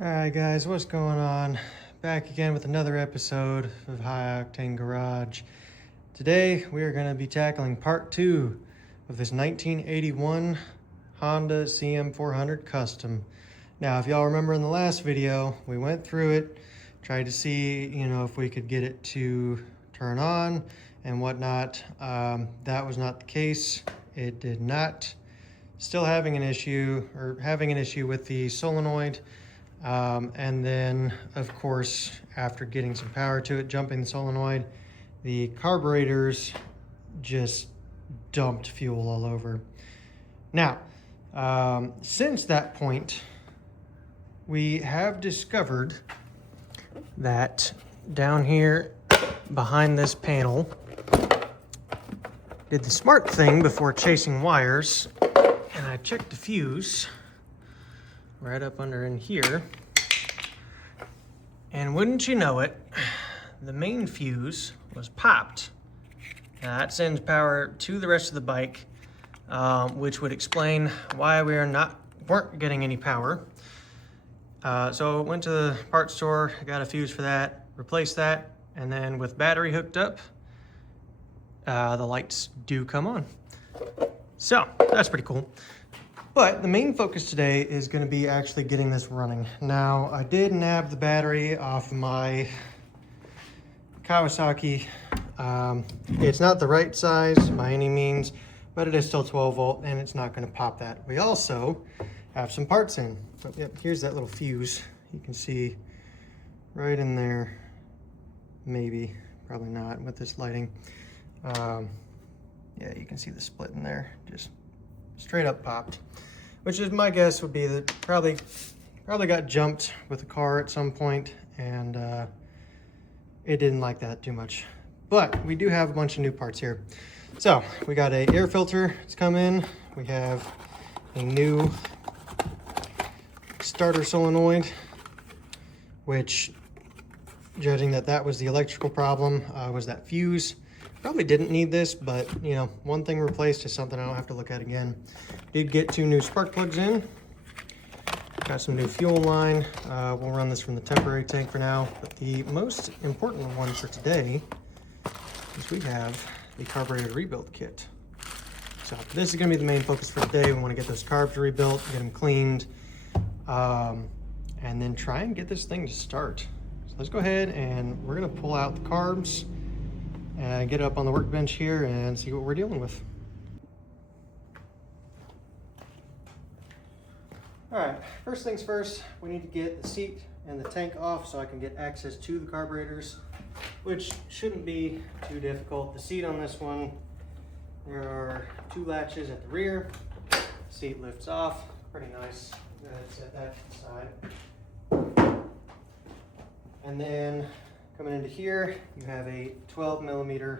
Alright guys, what's going on? Back again with another episode of High Octane Garage. Today we are going to be tackling part 2 of this 1981 Honda CM400 Custom. Now if y'all remember in the last video, we went through it, tried to see, if we could get it to turn on and whatnot. That was not the case. It did not. Still having an issue with the solenoid. And then, of course, after getting some power to it, jumping the solenoid, the carburetors just dumped fuel all over. Now, since that point, we have discovered that down here behind this panel, did the smart thing before chasing wires, and I checked the fuse right up under in here, and wouldn't you know it, the main fuse was popped. Now that sends power to the rest of the bike, which would explain why we weren't getting any power. So I went to the parts store, got a fuse for that, replaced that, and then with battery hooked up, the lights do come on. So that's pretty cool. But the main focus today is going to be actually getting this running. Now, I did nab the battery off my Kawasaki. It's not the right size by any means, but it is still 12 volt and it's not going to pop that. We also have some parts in. So, yep, here's that little fuse. You can see right in there. Maybe, probably not with this lighting. Yeah, you can see the split in there. Just straight up popped, which is my guess would be that probably got jumped with a car at some point, and it didn't like that too much. But we do have a bunch of new parts here. So we got a air filter that's come in. We have a new starter solenoid, which, judging that was the electrical problem, was that fuse. Probably didn't need this, but one thing replaced is something I don't have to look at again. Did get 2 new spark plugs in. Got some new fuel line. We'll run this from the temporary tank for now. But the most important one for today is we have the carburetor rebuild kit. So this is going to be the main focus for today. We want to get those carbs rebuilt, get them cleaned, and then try and get this thing to start. So let's go ahead and we're going to pull out the carbs and get up on the workbench here and see what we're dealing with. All right, first things first, we need to get the seat and the tank off so I can get access to the carburetors, which shouldn't be too difficult. The seat on this one, there are 2 latches at the rear. The seat lifts off, pretty nice. I'm gonna set that to the side. And then coming into here, you have a 12mm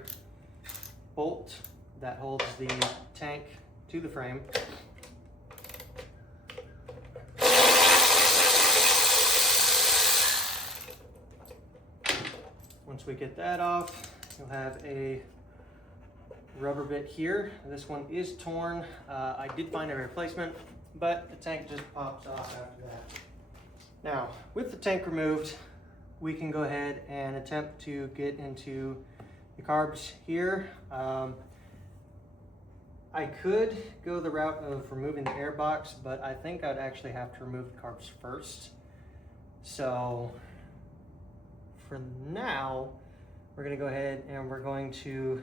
bolt that holds the tank to the frame. Once we get that off, you'll have a rubber bit here. This one is torn. I did find a replacement, but the tank just pops off after that. Now, with the tank removed, we can go ahead and attempt to get into the carbs here. I could go the route of removing the air box, but I think I'd actually have to remove the carbs first. So for now, we're gonna go ahead and we're going to,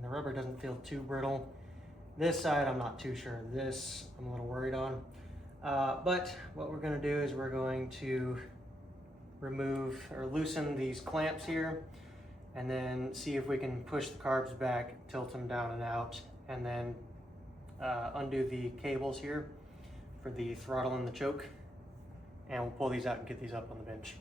the rubber doesn't feel too brittle. This side, I'm not too sure. This, I'm a little worried on. But what we're gonna do is we're going to remove or loosen these clamps here and then see if we can push the carbs back, tilt them down and out, and then undo the cables here for the throttle and the choke, and we'll pull these out and get these up on the bench.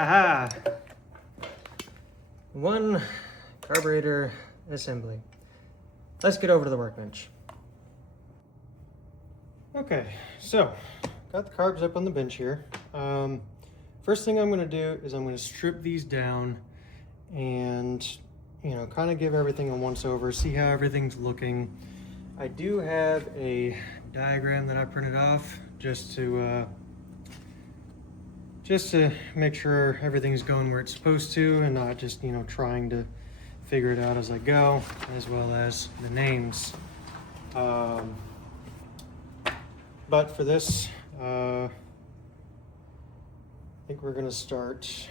Aha! One carburetor assembly. Let's get over to the workbench. Okay, so got the carbs up on the bench here. First thing I'm going to do is I'm going to strip these down and, you know, kind of give everything a once over, see how everything's looking. I do have a diagram that I printed off just to make sure everything's going where it's supposed to and not just, you know, trying to figure it out as I go, as well as the names. But for this, I think we're gonna start,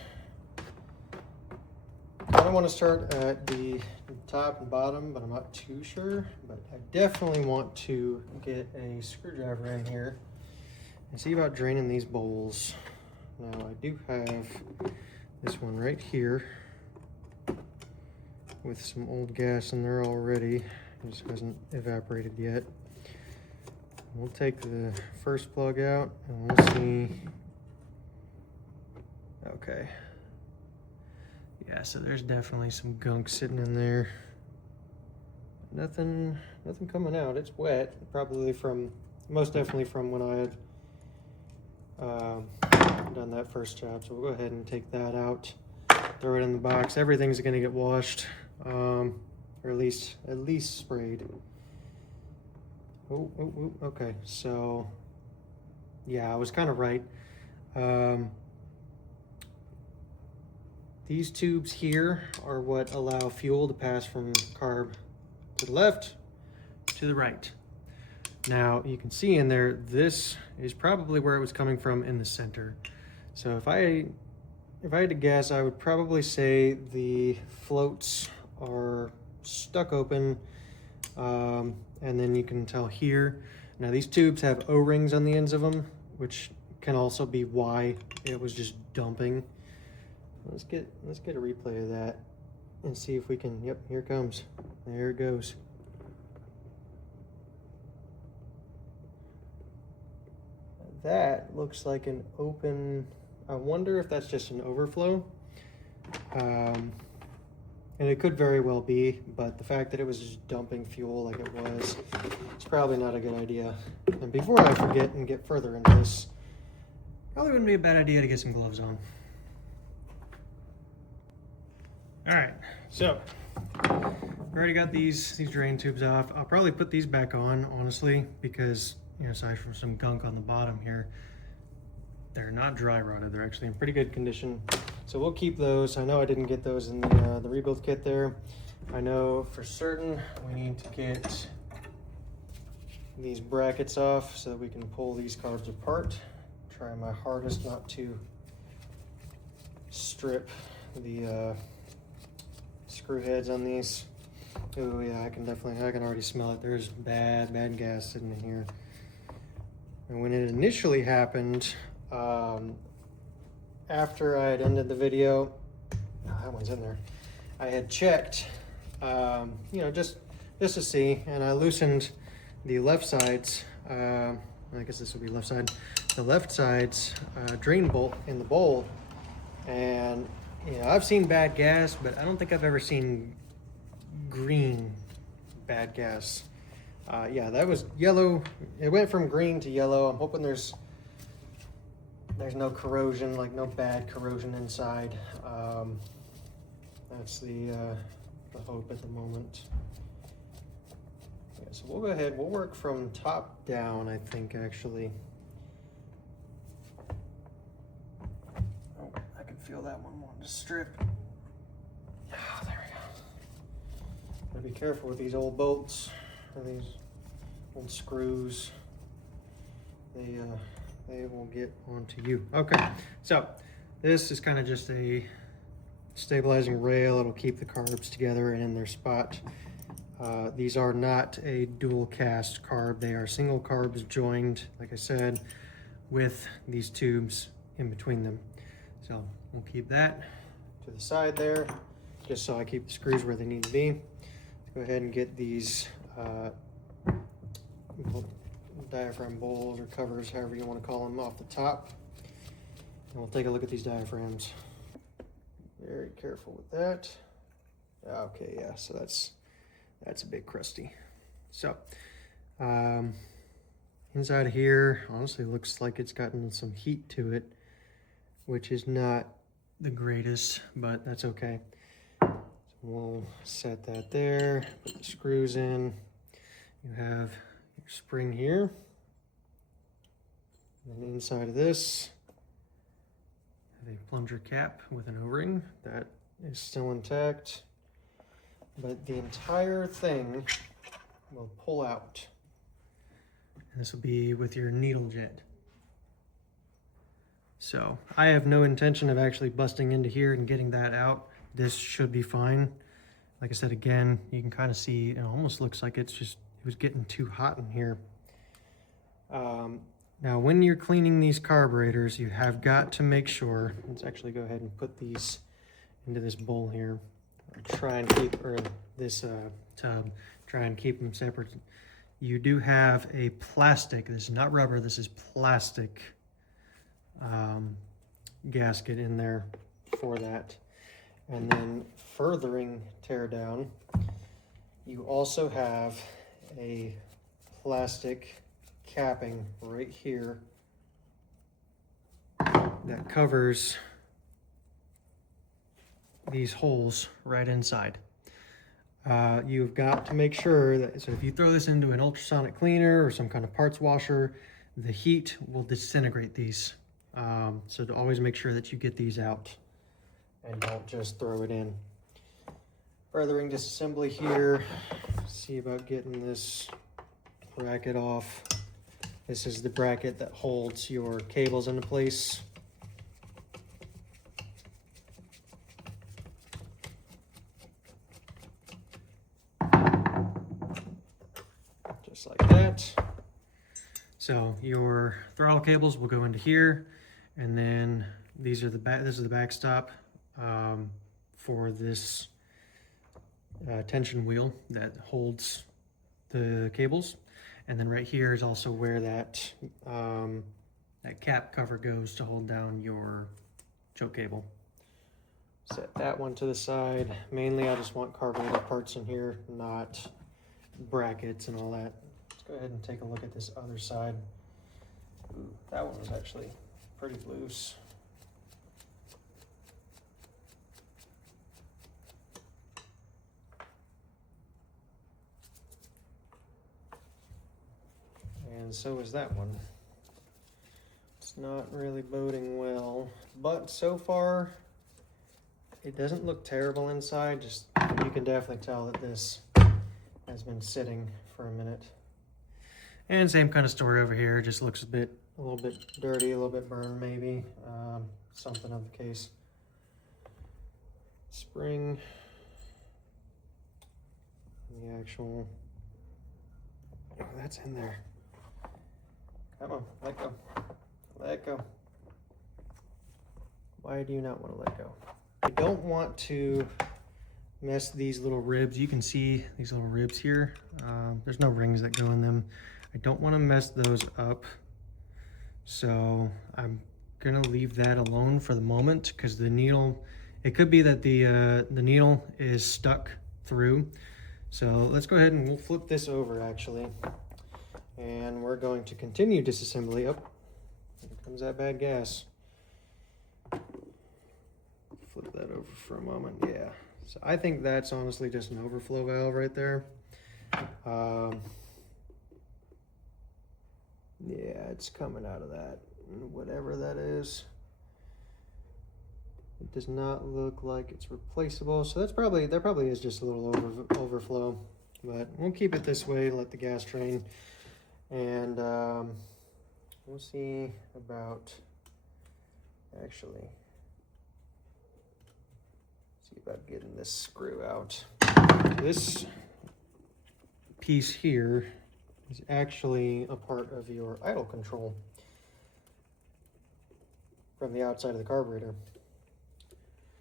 I kind of want to start at the top and bottom, but I'm not too sure. But I definitely want to get a screwdriver in here and see about draining these bowls. Now I do have this one right here with some old gas in there already. It just hasn't evaporated yet. We'll take the first plug out and we'll see. Okay. Yeah, so there's definitely some gunk sitting in there. Nothing coming out. It's wet, probably from, most definitely from when I had done that first job. So we'll go ahead and take that out, throw it in the box. Everything's gonna get washed, or at least sprayed. Oh, okay. So yeah, I was kind of right. These tubes here are what allow fuel to pass from carb to the left to the right. Now you can see in there, this is probably where it was coming from in the center. So if I had to guess, I would probably say the floats are stuck open, and then you can tell here. Now these tubes have O-rings on the ends of them, which can also be why it was just dumping. Let's get a replay of that and see if we can. Yep, here it comes. There it goes. That looks like an open. I wonder if that's just an overflow. And it could very well be, but the fact that it was just dumping fuel like it was, it's probably not a good idea. And before I forget and get further into this, probably wouldn't be a bad idea to get some gloves on. All right, so we already got these drain tubes off. I'll probably put these back on, honestly, because, you know, aside from some gunk on the bottom here, they're not dry rotted. They're actually in pretty good condition. So we'll keep those. I know I didn't get those in the rebuild kit there. I know for certain we need to get these brackets off so that we can pull these carbs apart. Try my hardest not to strip the screw heads on these. Oh yeah, I can already smell it. There's bad gas sitting in here. And when it initially happened, after I had ended the video, that one's in there. I had checked, you know, just to see, and I loosened the left sides. I guess this would be left side. The left side's drain bolt in the bowl, and you know, I've seen bad gas, but I don't think I've ever seen green bad gas. Yeah, that was yellow. It went from green to yellow. I'm hoping there's no corrosion, like no bad corrosion inside. That's the hope at the moment. Yeah, so we'll go ahead. We'll work from top down, I think, actually. Oh, I can feel that one wanting to strip. Oh, there we go. Gotta be careful with these old bolts or these old screws. They will get onto you. Okay, so this is kind of just a stabilizing rail. It'll keep the carbs together and in their spot. These are not a dual cast carb. They are single carbs joined, like I said, with these tubes in between them. So we'll keep that to the side there, just so I keep the screws where they need to be. Let's go ahead and get these diaphragm bowls or covers, however you want to call them, off the top. And we'll take a look at these diaphragms. very careful with that. Okay, yeah, so that's a bit crusty. So, inside of here, honestly, looks like it's gotten some heat to it, which is not the greatest, but that's okay. So we'll set that there, put the screws in. You have your spring here. And then inside of this, have a plunger cap with an O-ring that is still intact, but the entire thing will pull out. And this will be with your needle jet. So I have no intention of actually busting into here and getting that out. This should be fine. Like I said, again, you can kind of see it almost looks like it was getting too hot in here. Now, when you're cleaning these carburetors, you have got to make sure, let's actually go ahead and put these into this bowl here. Try and keep, or this tub, try and keep them separate. You do have a plastic, this is not rubber, this is plastic gasket in there for that. And then furthering tear down, you also have a plastic capping right here that covers these holes right inside. You've got to make sure that, so if you throw this into an ultrasonic cleaner or some kind of parts washer, the heat will disintegrate these. So to always make sure that you get these out and don't just throw it in. Furthering disassembly here, see about getting this bracket off. This is the bracket that holds your cables into place. Just like that. So your throttle cables will go into here, and then these are the back. This is the backstop for this tension wheel that holds the cables. And then right here is also where that that cap cover goes to hold down your choke cable. Set that one to the side. Mainly I just want carburetor parts in here, not brackets and all that. Let's go ahead and take a look at this other side. Ooh, that one was actually pretty loose. And so is that one. It's not really boding well, but so far it doesn't look terrible inside. Just, you can definitely tell that this has been sitting for a minute. And same kind of story over here. Just looks a little bit dirty, a little bit burned maybe. Something of the case. Spring. The actual, oh, that's in there. Come on, let go. Let go. Why do you not want to let go? I don't want to mess these little ribs. You can see these little ribs here. There's no rings that go in them. I don't want to mess those up. So I'm gonna leave that alone for the moment because the needle, it could be that the needle is stuck through. So let's go ahead and we'll flip this over actually. And we're going to continue disassembly. Oh, here comes that bad gas. Flip that over for a moment. Yeah. So I think that's honestly just an overflow valve right there. Yeah, it's coming out of that. Whatever that is. It does not look like it's replaceable. So that probably is just a little overflow. But we'll keep it this way, let the gas drain. And we'll see about getting this screw out. This piece here is actually a part of your idle control from the outside of the carburetor.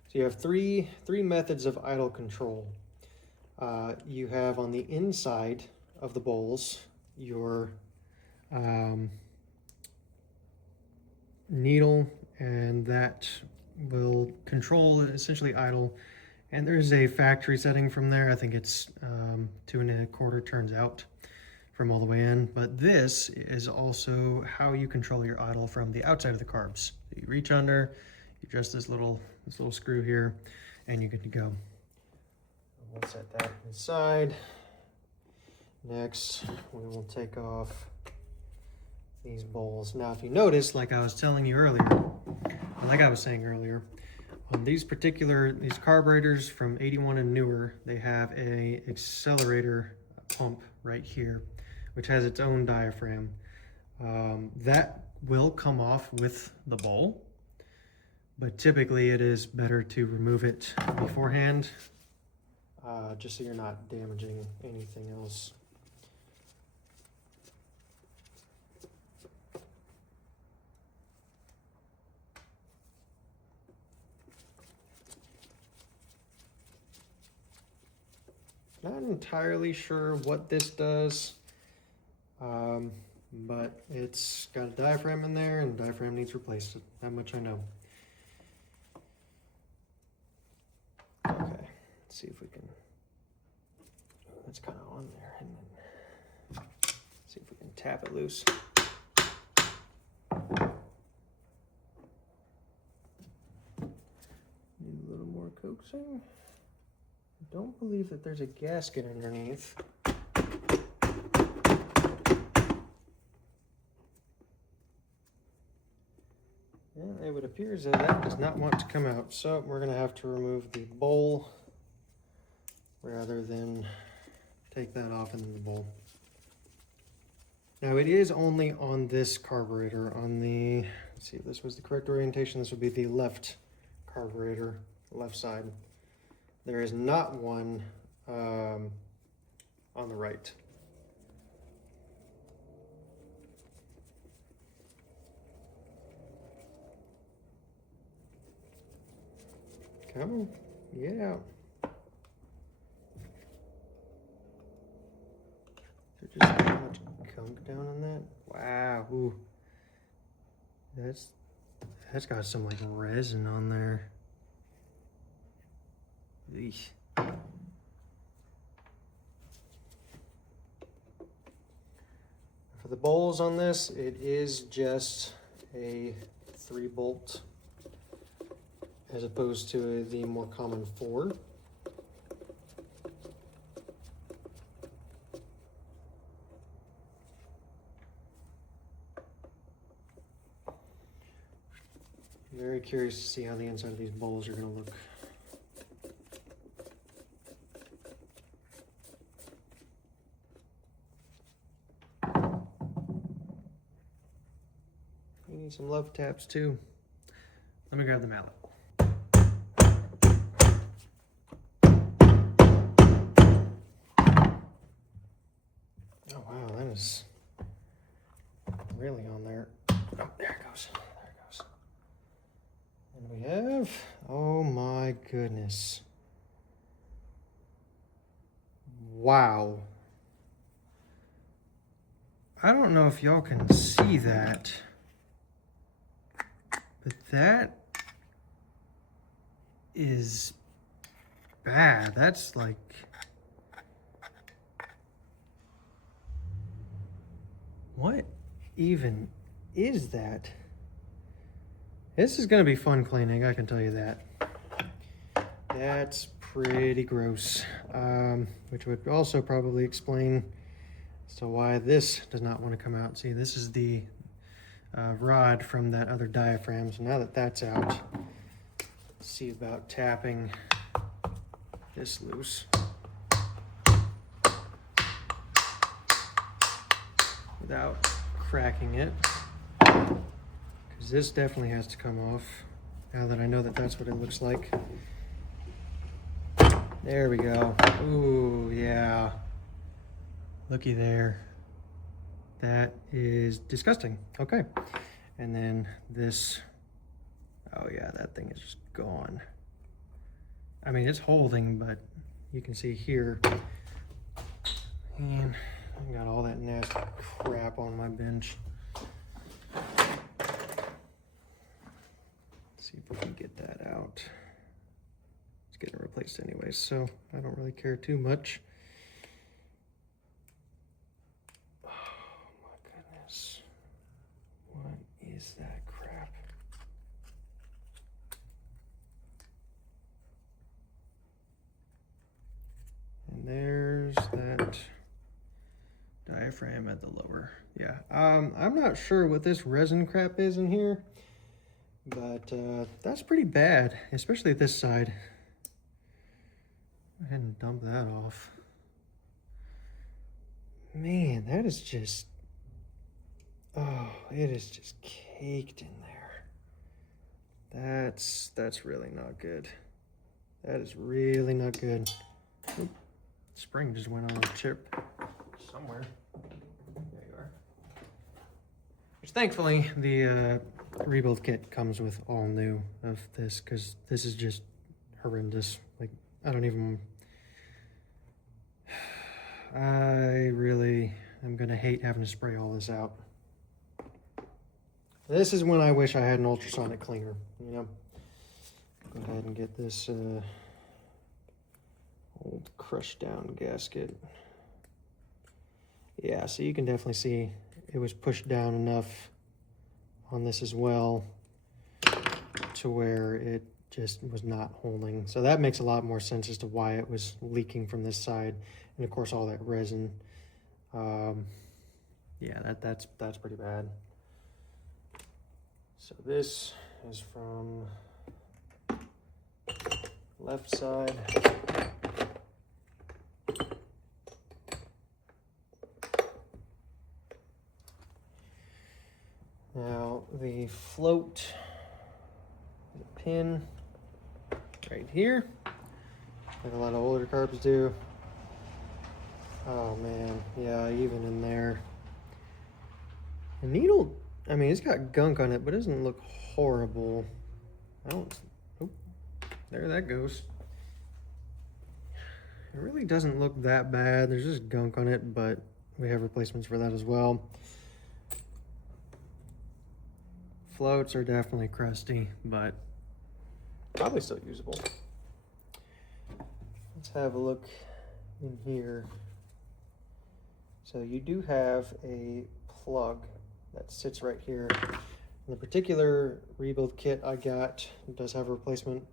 So you have three methods of idle control. You have on the inside of the bowls your needle and that will control essentially idle. And there's a factory setting from there. I think it's 2.25 turns out from all the way in. But this is also how you control your idle from the outside of the carbs. So you reach under, you adjust this little screw here, and you're good to go. We'll set that aside. Next, we will take off these bowls. Now, if you notice, like I was telling you earlier, like I was saying earlier, on these carburetors from 81 and newer, they have a accelerator pump right here, which has its own diaphragm. That will come off with the bowl, but typically it is better to remove it beforehand, just so you're not damaging anything else. Not entirely sure what this does, but it's got a diaphragm in there, and the diaphragm needs replaced. That much I know. Okay, let's see if we can. It's kind of on there, and then see if we can tap it loose. Need a little more coaxing. I don't believe that there's a gasket underneath. And it would appear as though that does not want to come out, so we're going to have to remove the bowl rather than take that off into the bowl. Now it is only on this carburetor, on the, let's see if this was the correct orientation, this would be the left carburetor, left side. There is not one on the right. Come on, yeah. Is there just that much gunk down on that? Wow, ooh. That's got some like resin on there. Eesh. For the bowls on this, it is just a 3-bolt as opposed to the more common 4. Very curious to see how the inside of these bowls are going to look. You need some love taps too. Let me grab the mallet. Oh wow, that is really on there. Oh, there it goes. There it goes. And we have, oh my goodness. Wow. I don't know if y'all can see that, but that is bad. That's like, what even is that? This is gonna be fun cleaning, I can tell you that. That's pretty gross, which would also probably explain as to why this does not want to come out. See, this is the rod from that other diaphragm. So now that that's out, let's see about tapping this loose. Without cracking it, because this definitely has to come off now that I know that that's what it looks like. There we go. Ooh, yeah. Looky there. That is disgusting. Okay. And then this, oh yeah, that thing is just gone. I mean, it's holding, but you can see here, and I got all that nasty crap on my bench. Let's see if we can get that replaced anyways, so I don't really care too much. Oh my goodness. What is that crap? And there's that diaphragm at the lower. Yeah, I'm not sure what this resin crap is in here, but that's pretty bad, especially at this side. Go ahead and dump that off. Man, that is just, oh, it is just caked in there. That's really not good. That is really not good. Oop, spring just went on a chip somewhere. There you are. Which thankfully the rebuild kit comes with all new of this, because this is just horrendous. Like, I don't even, I really am gonna hate having to spray all this out. This is when I wish I had an ultrasonic cleaner, you know. Go ahead and get this old crushed down gasket. Yeah, so you can definitely see it was pushed down enough on this as well to where it just was not holding. So that makes a lot more sense as to why it was leaking from this side. And of course all that resin. Yeah, that's pretty bad. So this is from left side. Now the float, the pin right here, like a lot of older carbs do. Oh man, yeah, even in there. The needle, I mean, it's got gunk on it, but it doesn't look horrible. I don't, oh, there that goes. It really doesn't look that bad. There's just gunk on it, but we have replacements for that as well. Floats are definitely crusty, but probably still usable. Let's have a look in here. So you do have a plug that sits right here. The particular rebuild kit I got does have a replacement,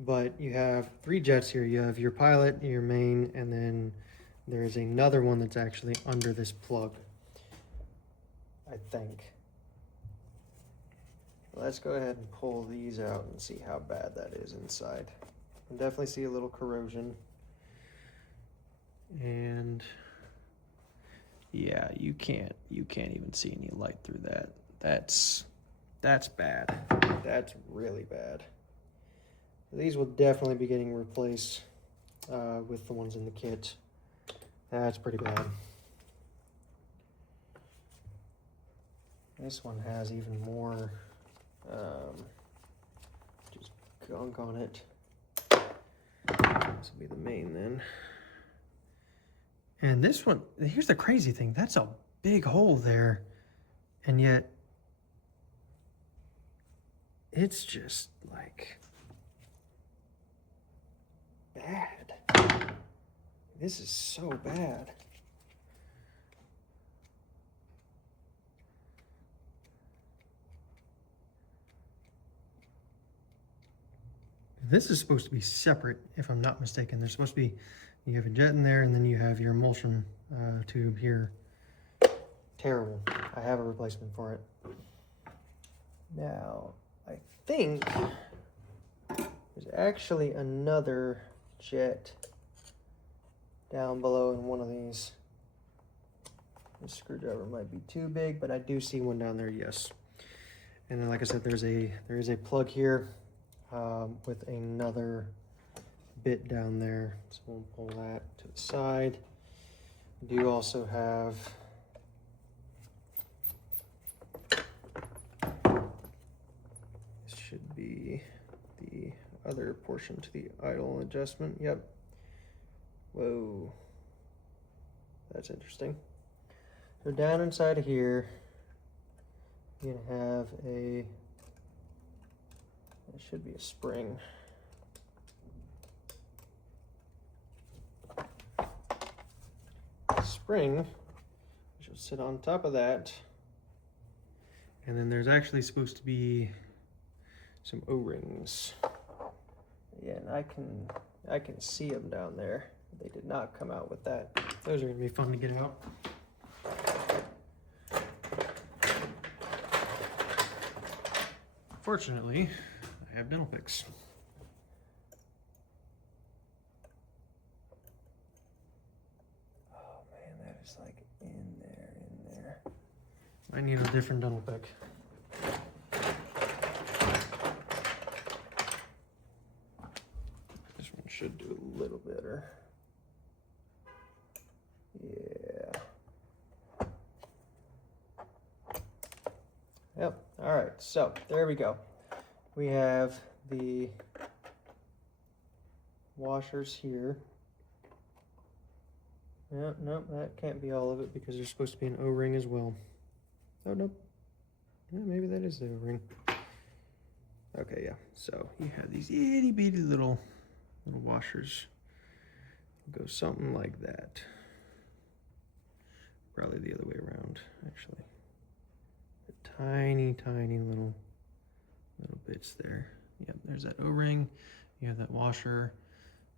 but you have 3 jets here. You have your pilot, your main, and then there's another one that's actually under this plug, I think. Let's go ahead and pull these out and see how bad that is inside. You can definitely see a little corrosion. And yeah, you can't even see any light through that. That's bad. That's really bad. These will definitely be getting replaced with the ones in the kit. That's pretty bad. This one has even more just gunk on it. This will be the main then. And this one, here's the crazy thing, that's a big hole there, and yet it's just like bad. This is so bad. This is supposed to be separate, if I'm not mistaken. There's supposed to be, you have a jet in there, and then you have your emulsion tube here. Terrible. I have a replacement for it. Now, I think there's actually another jet down below in one of these. This screwdriver might be too big, but I do see one down there, yes. And then, like I said, there is a plug here with another bit down there. So we'll pull that to the side. We do also have this should be the other portion to the idle adjustment. Yep. Whoa. That's interesting. So down inside of here, you can have it should be a spring. spring, which will sit on top of that. And then there's actually supposed to be some O-rings. Yeah, and I can see them down there. They did not come out with that. Those are gonna be fun to get out. Fortunately, I have dental picks. Oh man, that is like in there. I need a different dental pick. This one should do a little better. Yeah. Yep. All right. So there we go. We have the washers here. Yeah, nope, that can't be all of it because there's supposed to be an O-ring as well. Oh, nope. Yeah, maybe that is the O-ring. Okay, yeah. So you have these itty bitty little washers. Go something like that. Probably the other way around, actually. The tiny little bits there. Yep, there's that O-ring. You have that washer,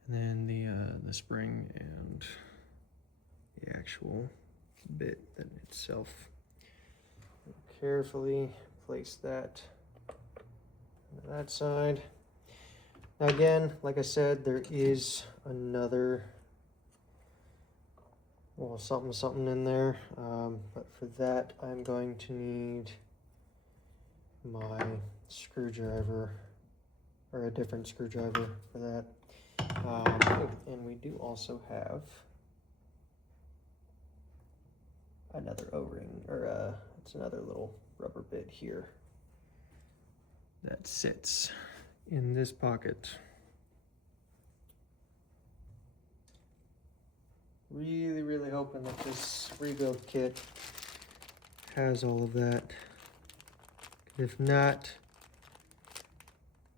and then the spring and the actual bit that itself. Carefully place that on that side. Now again, like I said, there is another, well, something in there, but for that I'm going to need my screwdriver, or a different screwdriver for that. And we do also have another O-ring, or it's another little rubber bit here that sits in this pocket. Really hoping that this rebuild kit has all of that. If not,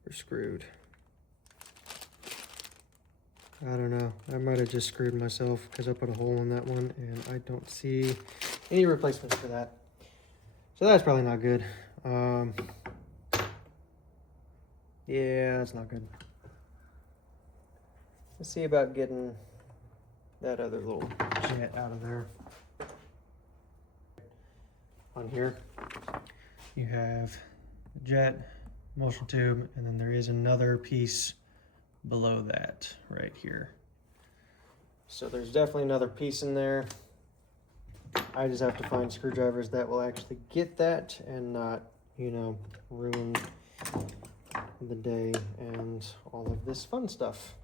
we're screwed. I don't know. I might have just screwed myself because I put a hole in that one and I don't see any replacements for that. So that's probably not good. Yeah, that's not good. Let's see about getting that other little jet out of there. On here, you have the jet, emulsion tube, and then there is another piece below that right here. So there's definitely another piece in there. I just have to find screwdrivers that will actually get that and not, you know, ruin the day and all of this fun stuff.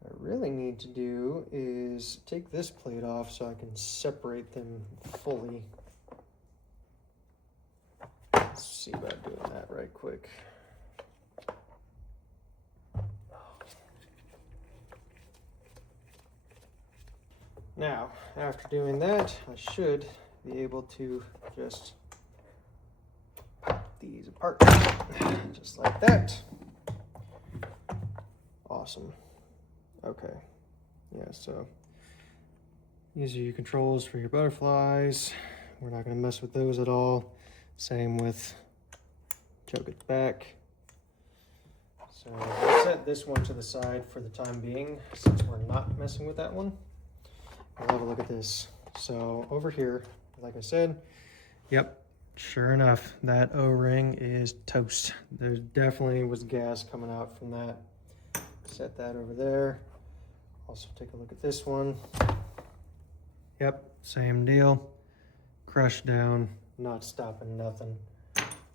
What I really need to do is take this plate off so I can separate them fully. Let's see about doing that right quick. Now, after doing that, I should be able to just pop these apart, just like that. Awesome. Okay, yeah, so these are your controls for your butterflies. We're not gonna mess with those at all. Same with choke at the back. So I'll set this one to the side for the time being, since we're not messing with that one. We'll have a look at this. So over here, like I said, yep, sure enough, that O-ring is toast. There definitely was gas coming out from that. Set that over there. Also take a look at this one. Yep, same deal. Crushed down, not stopping nothing.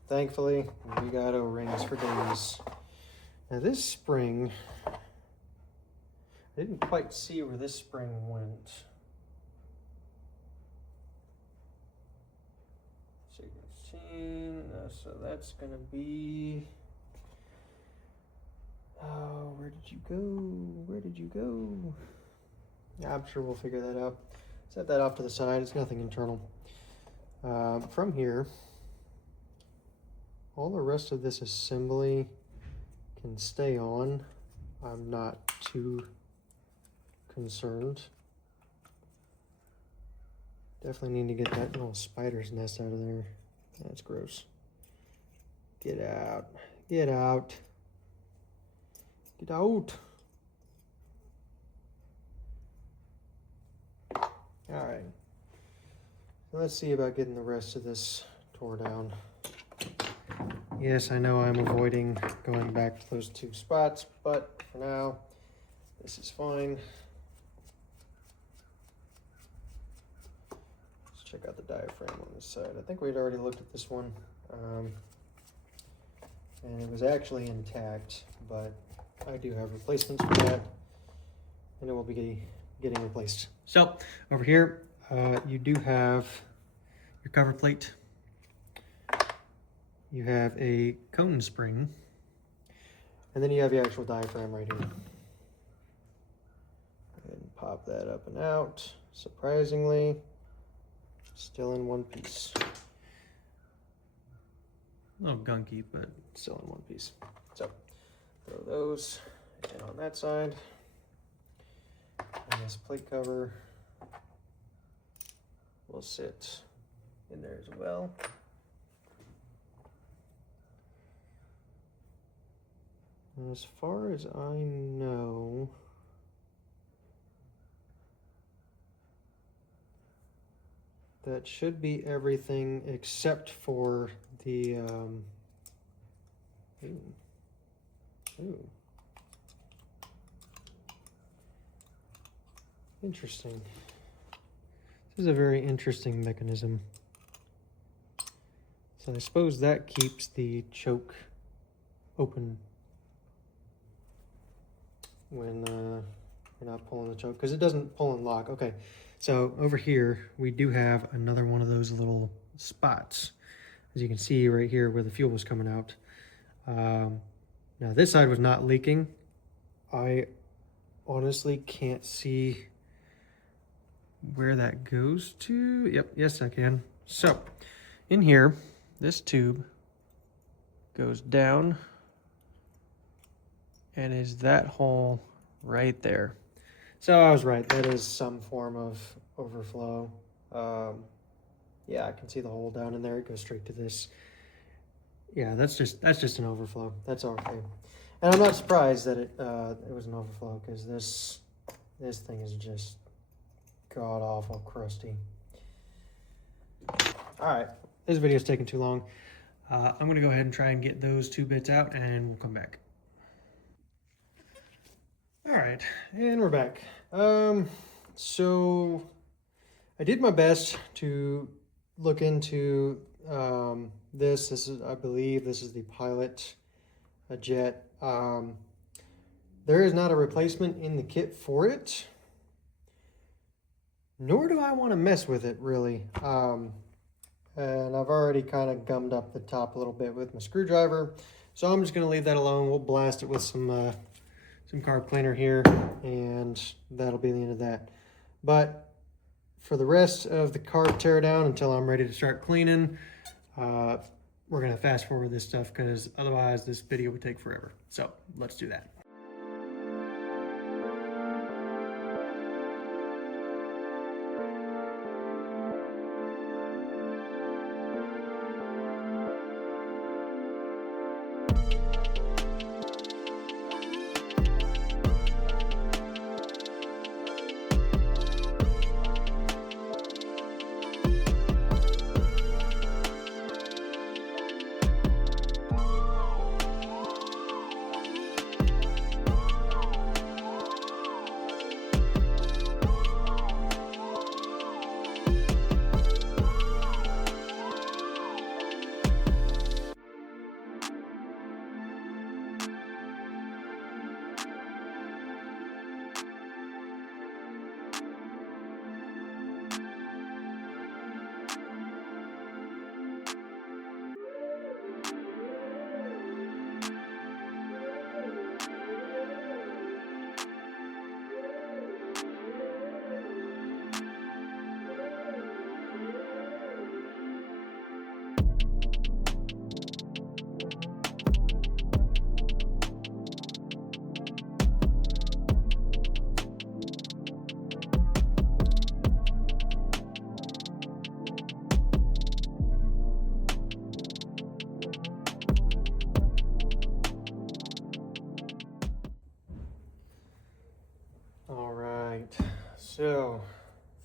Thankfully, we got O-rings for days. Now this spring, I didn't quite see where this spring went. So you can see, so that's gonna be, oh, where did you go? Where did you go? Yeah, I'm sure we'll figure that out. Set that off to the side, it's nothing internal. From here, all the rest of this assembly can stay on. I'm not too concerned. Definitely need to get that little spider's nest out of there. That's gross. Get out. Get out. Get out. Alright. Let's see about getting the rest of this tore down. Yes, I know I'm avoiding going back to those two spots, but for now, this is fine. Let's check out the diaphragm on this side. I think we'd already looked at this one. And it was actually intact, but I do have replacements for that, and it will be getting replaced. So over here, you do have your cover plate. You have a cone spring, and then you have your actual diaphragm right here. Go ahead and pop that up and out. Surprisingly, still in one piece. A little gunky, but still in one piece. So throw those in on that side. And this plate cover will sit in there as well. And as far as I know, that should be everything except for the Interesting. This is a very interesting mechanism. So I suppose that keeps the choke open when you're not pulling the choke, because it doesn't pull and lock. Okay, so over here we do have another one of those little spots, as you can see right here where the fuel was coming out. Now this side was not leaking. I honestly can't see where that goes to. Yep, yes I can. So in here, this tube goes down and is that hole right there. So I was right, that is some form of overflow. Yeah, I can see the hole down in there. It goes straight to this. Yeah, that's just an overflow. That's okay. And I'm not surprised that it was an overflow, because this thing is just god awful crusty. All right, this video's taking too long. I'm gonna go ahead and try and get those two bits out, and we'll come back. All right, and we're back. So I did my best to look into this. This is, I believe, this is the Pilot jet. There is not a replacement in the kit for it, nor do I want to mess with it really. And I've already kind of gummed up the top a little bit with my screwdriver, so I'm just going to leave that alone. We'll blast it with some carb cleaner here, and that'll be the end of that. But for the rest of the carb teardown, until I'm ready to start cleaning, we're going to fast forward this stuff, because otherwise this video would take forever. So let's do that.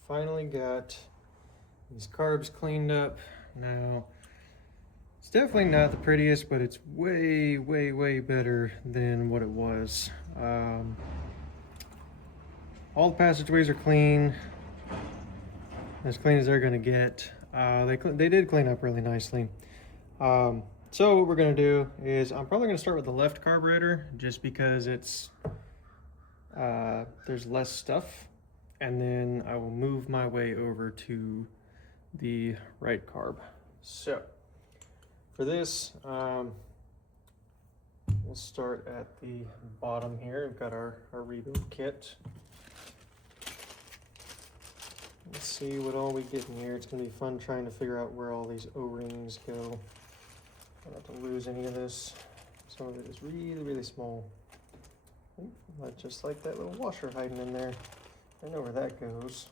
finally got these carbs cleaned up. Now, it's definitely not the prettiest, but it's way, way, way better than what it was. All the passageways are clean, as clean as they're gonna get. They did clean up really nicely. So what we're gonna do is I'm probably gonna start with the left carburetor just because it's there's less stuff, and then I will move my way over to the right carb. So for this, we'll start at the bottom here. We've got our rebuild kit. Let's see what all we get in here. It's gonna be fun trying to figure out where all these O-rings go. Try not to lose any of this. Some of it is really, really small. Just like that little washer hiding in there. I know where that goes.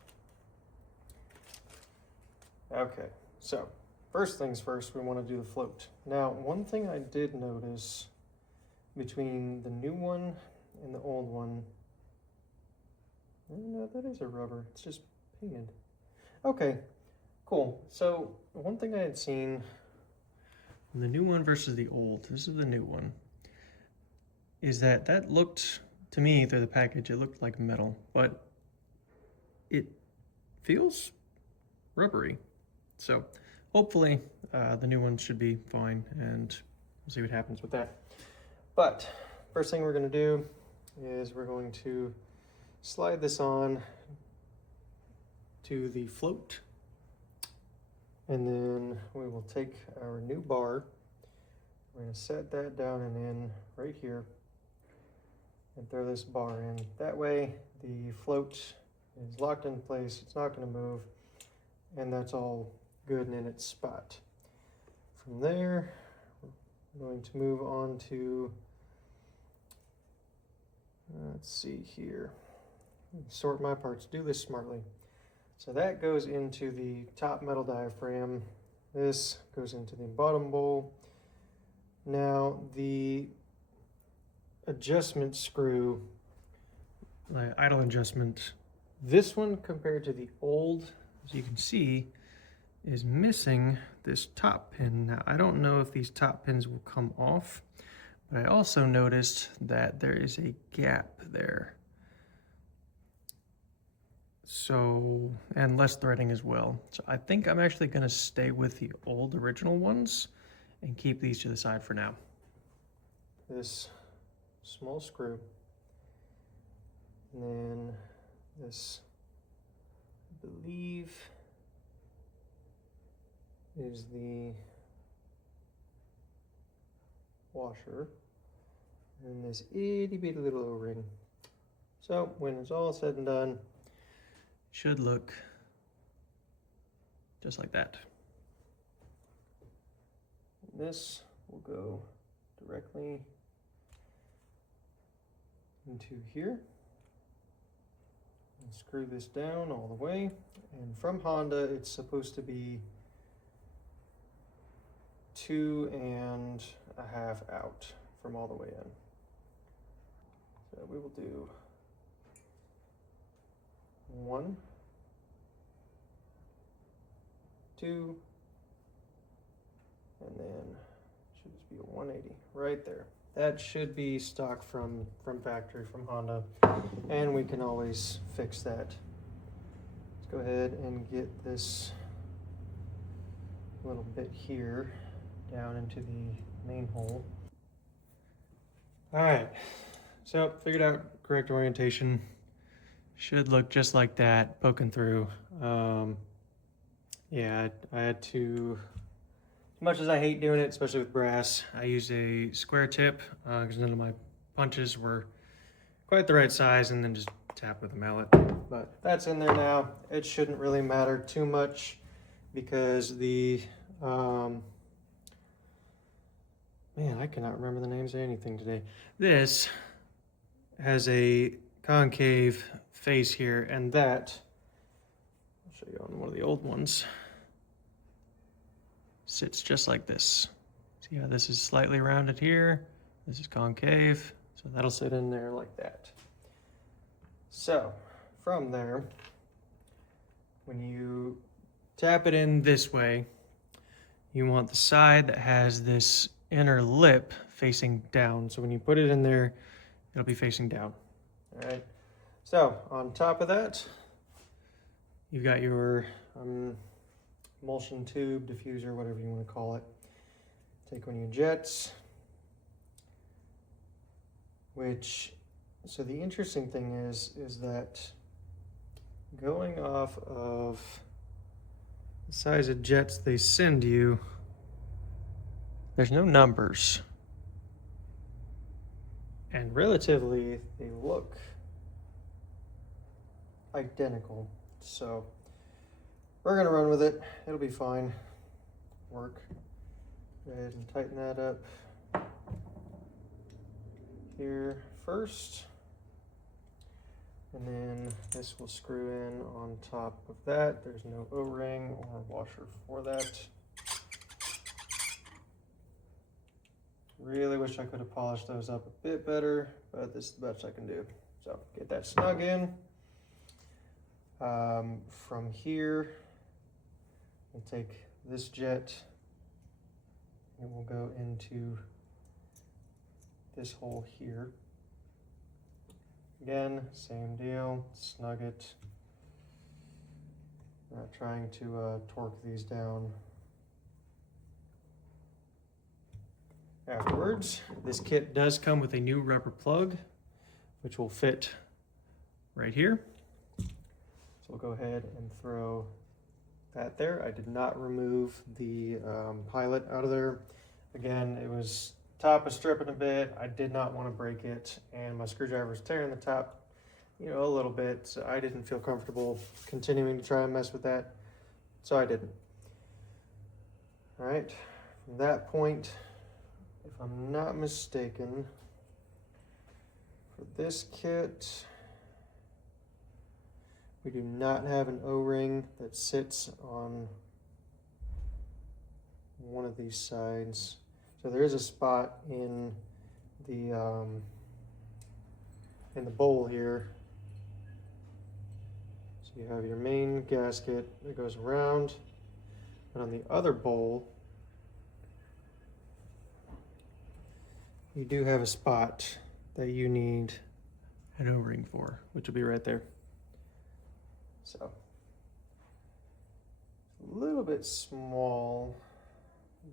Okay, so first things first, we want to do the float. Now, one thing I did notice between the new one and the old one, no, that is a rubber, it's just painted. Okay, cool. So one thing I had seen, the new one versus the old, this is the new one, is that looked, to me through the package, it looked like metal, but it feels rubbery. So hopefully the new one should be fine, and we'll see what happens with that. But first thing we're going to do is we're going to slide this on to the float, and then we will take our new bar. We're going to set that down and in right here and throw this bar in. That way the float is locked in place, it's not going to move, and that's all good and in its spot. From there, we're going to move on to, let's see here, sort my parts, do this smartly. So that goes into the top metal diaphragm. This goes into the bottom bowl. Now the adjustment screw, like idle adjustment, this one compared to the old, as you can see, is missing this top pin. Now I don't know if these top pins will come off, but I also noticed that there is a gap there. So, and less threading as well. So I think I'm actually gonna stay with the old original ones and keep these to the side for now. This small screw, and then this, I believe, is the washer, and this itty bitty little O-ring. So when it's all said and done, should look just like that. And this will go directly into here and screw this down all the way. And from Honda, it's supposed to be 2.5 out from all the way in. So we will do 1, 2, and then should just be a 180 right there. That should be stock from factory from Honda, and we can always fix that. Let's go ahead and get this little bit here down into the main hole. All right, so figured out correct orientation. Should look just like that, poking through. Yeah, I had to, as much as I hate doing it, especially with brass, I used a square tip because none of my punches were quite the right size, and then just tap with a mallet. But that's in there now. It shouldn't really matter too much because the, man, I cannot remember the names of anything today. This has a concave face here, and that, I'll show you on one of the old ones, sits just like this. See how this is slightly rounded here, this is concave, so that'll sit in there like that. So from there, when you tap it in this way, you want the side that has this inner lip facing down. So when you put it in there, it'll be facing down. All right. So on top of that, you've got your emulsion tube, diffuser, whatever you want to call it. Take one of your jets, so the interesting thing is that going off of the size of jets they send you, there's no numbers. And relatively, they look identical. So we're gonna run with it. It'll be fine. Work. Go ahead and tighten that up here first. And then this will screw in on top of that. There's no O-ring or washer for that. Really wish I could have polished those up a bit better, but this is the best I can do. So get that snug in. From here, we'll take this jet and we'll go into this hole here. Again, same deal, snug it. Not trying to torque these down. Afterwards, this kit does come with a new rubber plug, which will fit right here. So we'll go ahead and throw that there. I did not remove the pilot out of there. Again, it was top is stripping a bit. I did not want to break it, and my screwdriver was tearing the top, a little bit. So I didn't feel comfortable continuing to try and mess with that, so I didn't. All right, from that point, if I'm not mistaken, for this kit, we do not have an O-ring that sits on one of these sides. So there is a spot in the bowl here. So you have your main gasket that goes around, and on the other bowl, you do have a spot that you need an O-ring for, which will be right there. So a little bit small.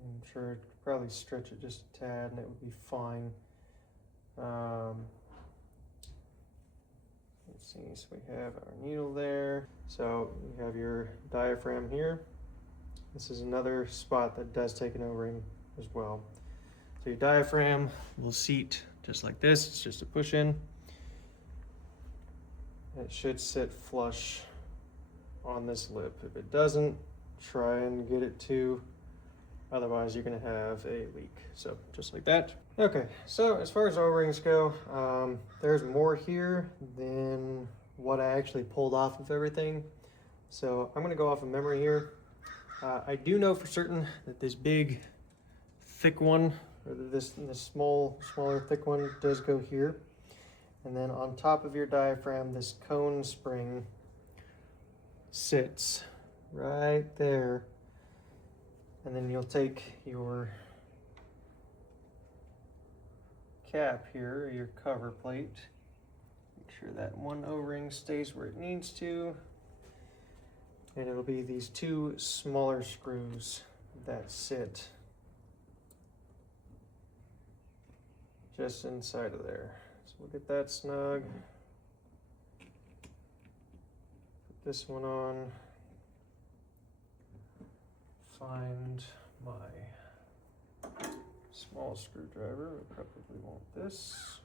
I'm sure it could probably stretch it just a tad and it would be fine. Let's see, so we have our needle there. So you have your diaphragm here. This is another spot that does take an O-ring as well. So your diaphragm will seat just like this. It's just a push in. It should sit flush on this lip. If it doesn't, try and get it to. Otherwise, you're going to have a leak. So just like that. Okay, so as far as O-rings go, there's more here than what I actually pulled off of everything. So I'm going to go off of memory here. I do know for certain that this big, thick one, or this smaller, thick one does go here. And then on top of your diaphragm, this cone spring sits right there. And then you'll take your cap here, your cover plate. Make sure that one O-ring stays where it needs to. And it'll be these two smaller screws that sit just inside of there. So we'll get that snug. Put this one on. Find my small screwdriver. I probably want this.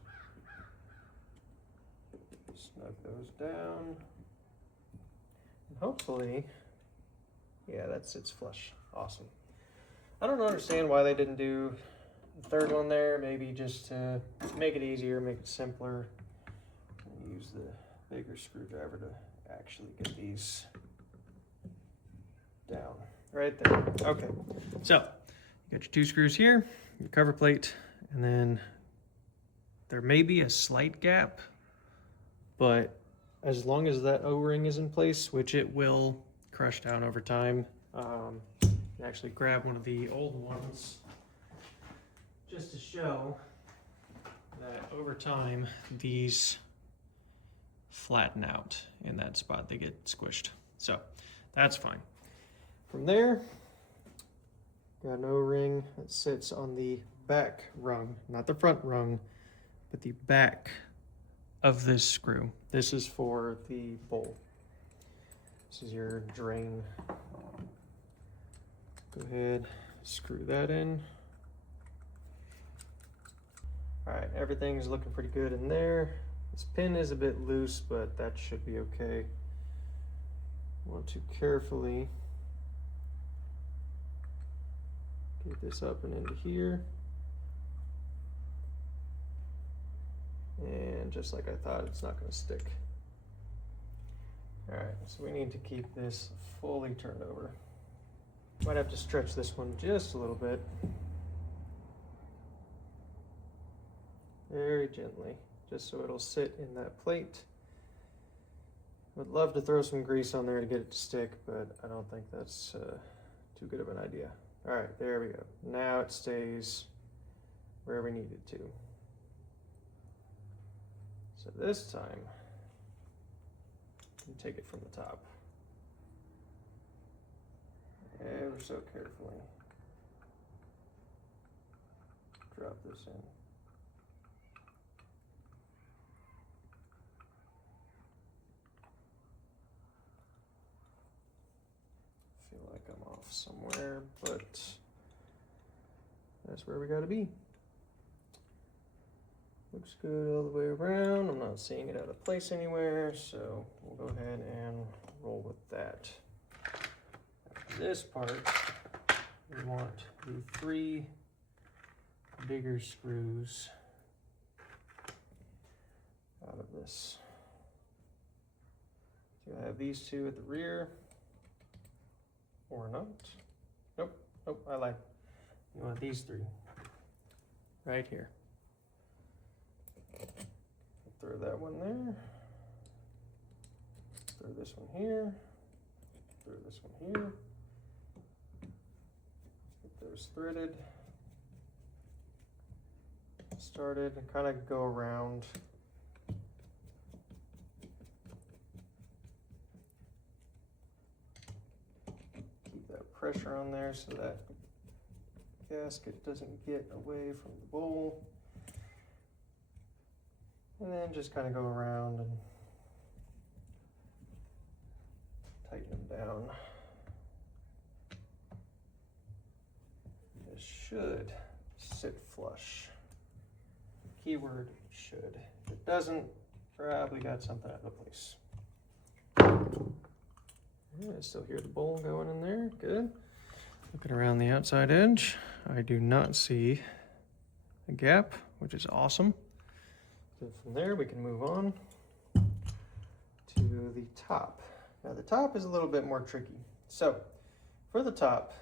Snug those down. And hopefully, yeah, that sits flush. Awesome. I don't understand why they didn't do the third one there. Maybe just to make it easier, make it simpler. Use the bigger screwdriver to actually get these down. Right there. Okay, so you got your two screws here, your cover plate, and then there may be a slight gap, but as long as that O-ring is in place, which it will crushed down over time. And actually grab one of the old ones just to show that over time these flatten out in that spot. They get squished. So that's fine. From there, got an O-ring that sits on the back rung, not the front rung, but the back of this screw. This is for the bowl. This is your drain. Go ahead, screw that in. All right, everything's looking pretty good in there. This pin is a bit loose, but that should be okay. Want to carefully get this up and into here. And just like I thought, it's not gonna stick. All right, so we need to keep this fully turned over. Might have to stretch this one just a little bit. Very gently, just so it'll sit in that plate. Would love to throw some grease on there to get it to stick, but I don't think that's too good of an idea. All right, there we go. Now it stays where we need it to. So this time, you take it from the top. Ever so carefully. Drop this in. Feel like I'm off somewhere, but that's where we gotta be. Looks good all the way around. I'm not seeing it out of place anywhere, so we'll go ahead and roll with that. After this part, we want the 3 bigger screws out of this. So I have these 2 at the rear, or not. Nope, nope, I lied. You want these 3 right here. Throw that one there. Throw this one here. Throw this one here. Get those threaded. Started and kind of go around. Keep that pressure on there so that gasket doesn't get away from the bowl. And then just kind of go around and tighten them down. This should sit flush. Keyword should. If it doesn't, probably got something out of place. Yeah, I still hear the bowl going in there. Good. Looking around the outside edge, I do not see a gap, which is awesome. So from there, we can move on to the top. Now the top is a little bit more tricky. So for the top,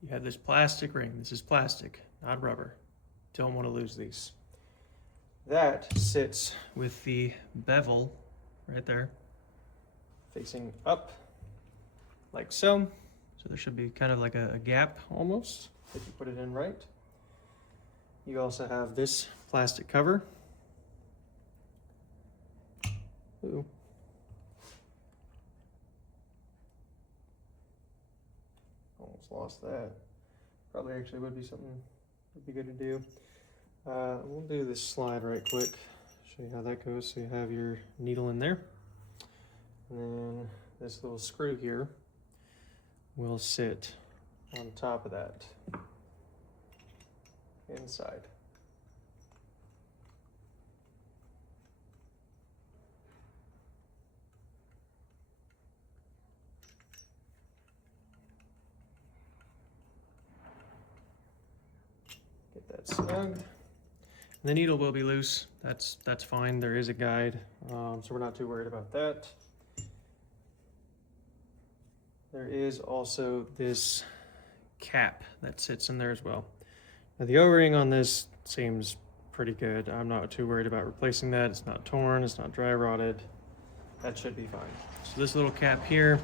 you have this plastic ring. This is plastic, not rubber. Don't want to lose these. That sits with the bevel right there, facing up like so. So there should be kind of like a gap almost if you put it in right. You also have this plastic cover. Ooh. Almost lost that. Probably actually would be something would be good to do. We'll do this slide right quick. Show you how that goes. So you have your needle in there. And then this little screw here will sit on top of that inside. Get that snug. The needle will be loose. That's fine. There is a guide, so we're not too worried about that. There is also this cap that sits in there as well. Now the O-ring on this seems pretty good. I'm not too worried about replacing that. It's not torn, it's not dry rotted. That should be fine. So this little cap here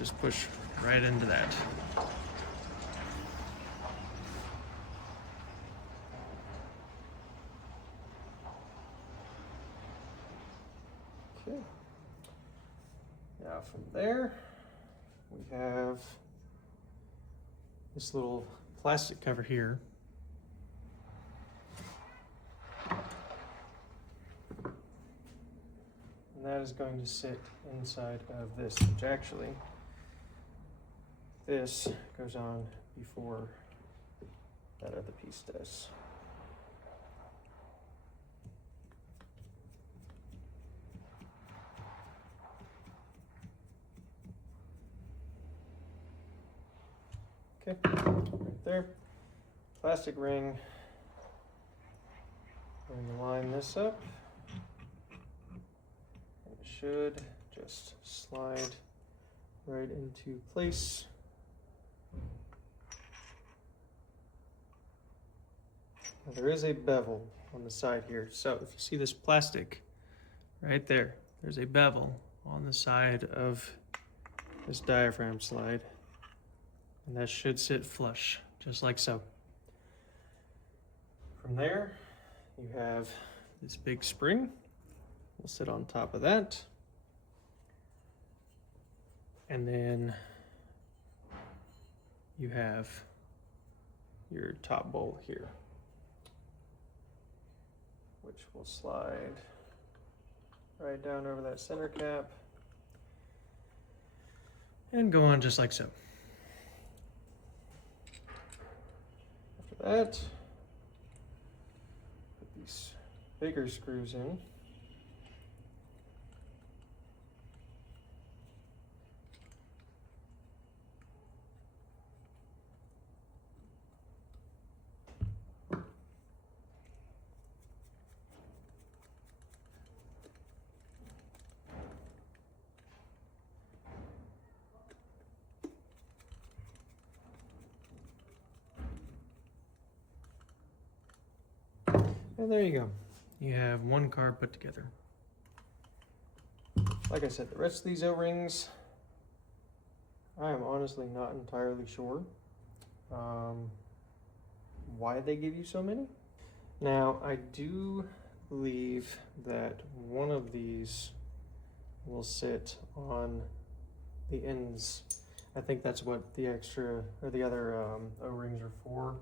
just push right into that. Okay. Now from there, we have this little plastic cover here. And that is going to sit inside of this, which actually, this goes on before that other piece does. Okay, right there. Plastic ring. I'm going to line this up. And it should just slide right into place. Now, there is a bevel on the side here. So if you see this plastic right there, there's a bevel on the side of this diaphragm slide. And that should sit flush, just like so. From there, you have this big spring. We'll sit on top of that. And then you have your top bowl here, which will slide right down over that center cap and go on just like so. That, put these bigger screws in. And there you go. You have one carb put together. Like I said, the rest of these O-rings, I am honestly not entirely sure why they give you so many. Now, I do believe that one of these will sit on the ends. I think that's what the extra, or the other O-rings are for.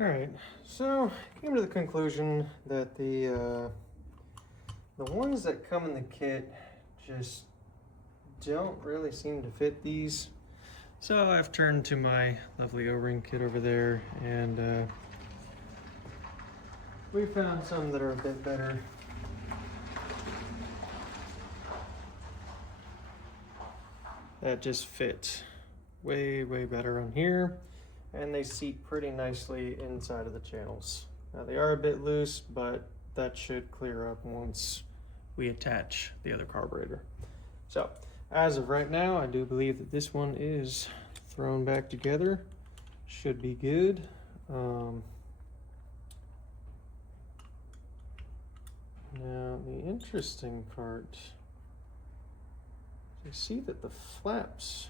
All right, so came to the conclusion that the ones that come in the kit just don't really seem to fit these. So I've turned to my lovely O-ring kit over there, and we found some that are a bit better. That just fit way, way better on here. And they seat pretty nicely inside of the channels. Now they are a bit loose, but that should clear up once we attach the other carburetor. So as of right now, I do believe that this one is thrown back together. Should be good. Now the interesting part, you see that the flaps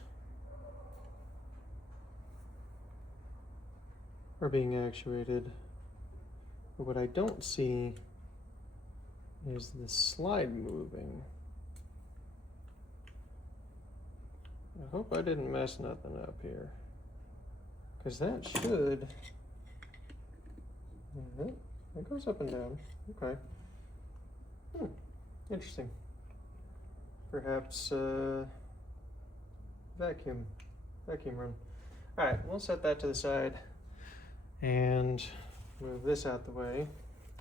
are being actuated, but what I don't see is the slide moving. I hope I didn't mess nothing up here, because that should, it goes up and down. Okay. Interesting. Perhaps vacuum run. All right, we'll set that to the side and move this out the way.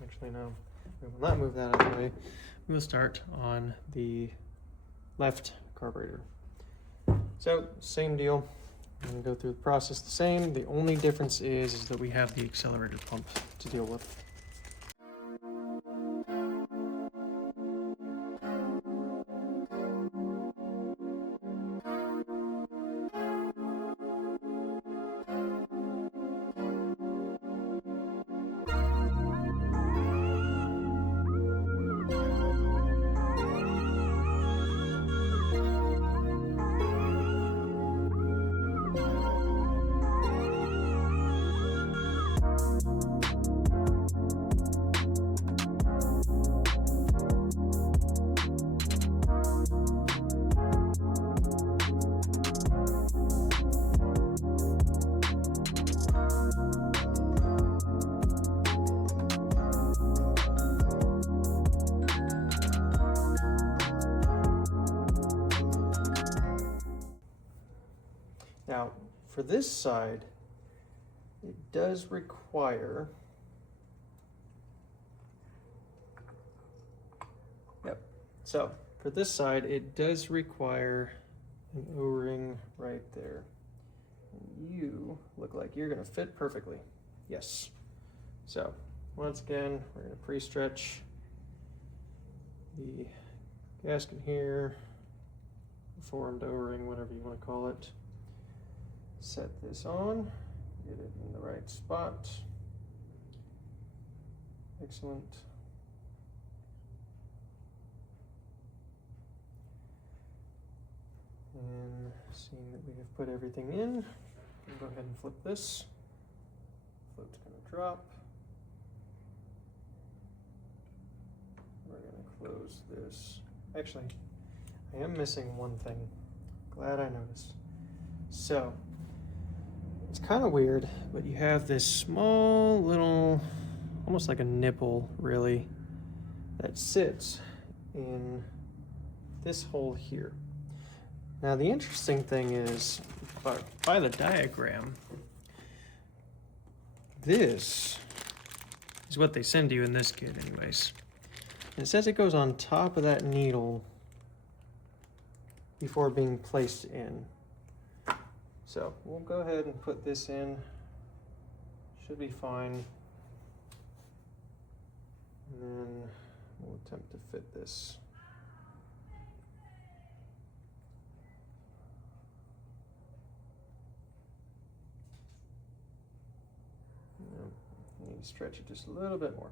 Actually, no, we will not move that out the way. We will start on the left carburetor. So, same deal. I'm going to go through the process the same. The only difference is that we have the accelerator pump to deal with. Now, for this side, it does require, so for this side, it does require an O-ring right there. And you look like you're gonna fit perfectly. Yes. So once again, we're gonna pre-stretch the gasket here, formed O-ring, whatever you wanna call it. Set this on, get it in the right spot. Excellent. And seeing that we have put everything in, we'll go ahead and flip this. Float's gonna drop. We're gonna close this. Actually, I am missing one thing. Glad I noticed. So, it's kind of weird, but you have this small little, almost like a nipple really, that sits in this hole here. Now the interesting thing is, by the diagram, this is what they send you in this kit anyways. And it says it goes on top of that needle before being placed in. So we'll go ahead and put this in. Should be fine. And then we'll attempt to fit this. I need to stretch it just a little bit more.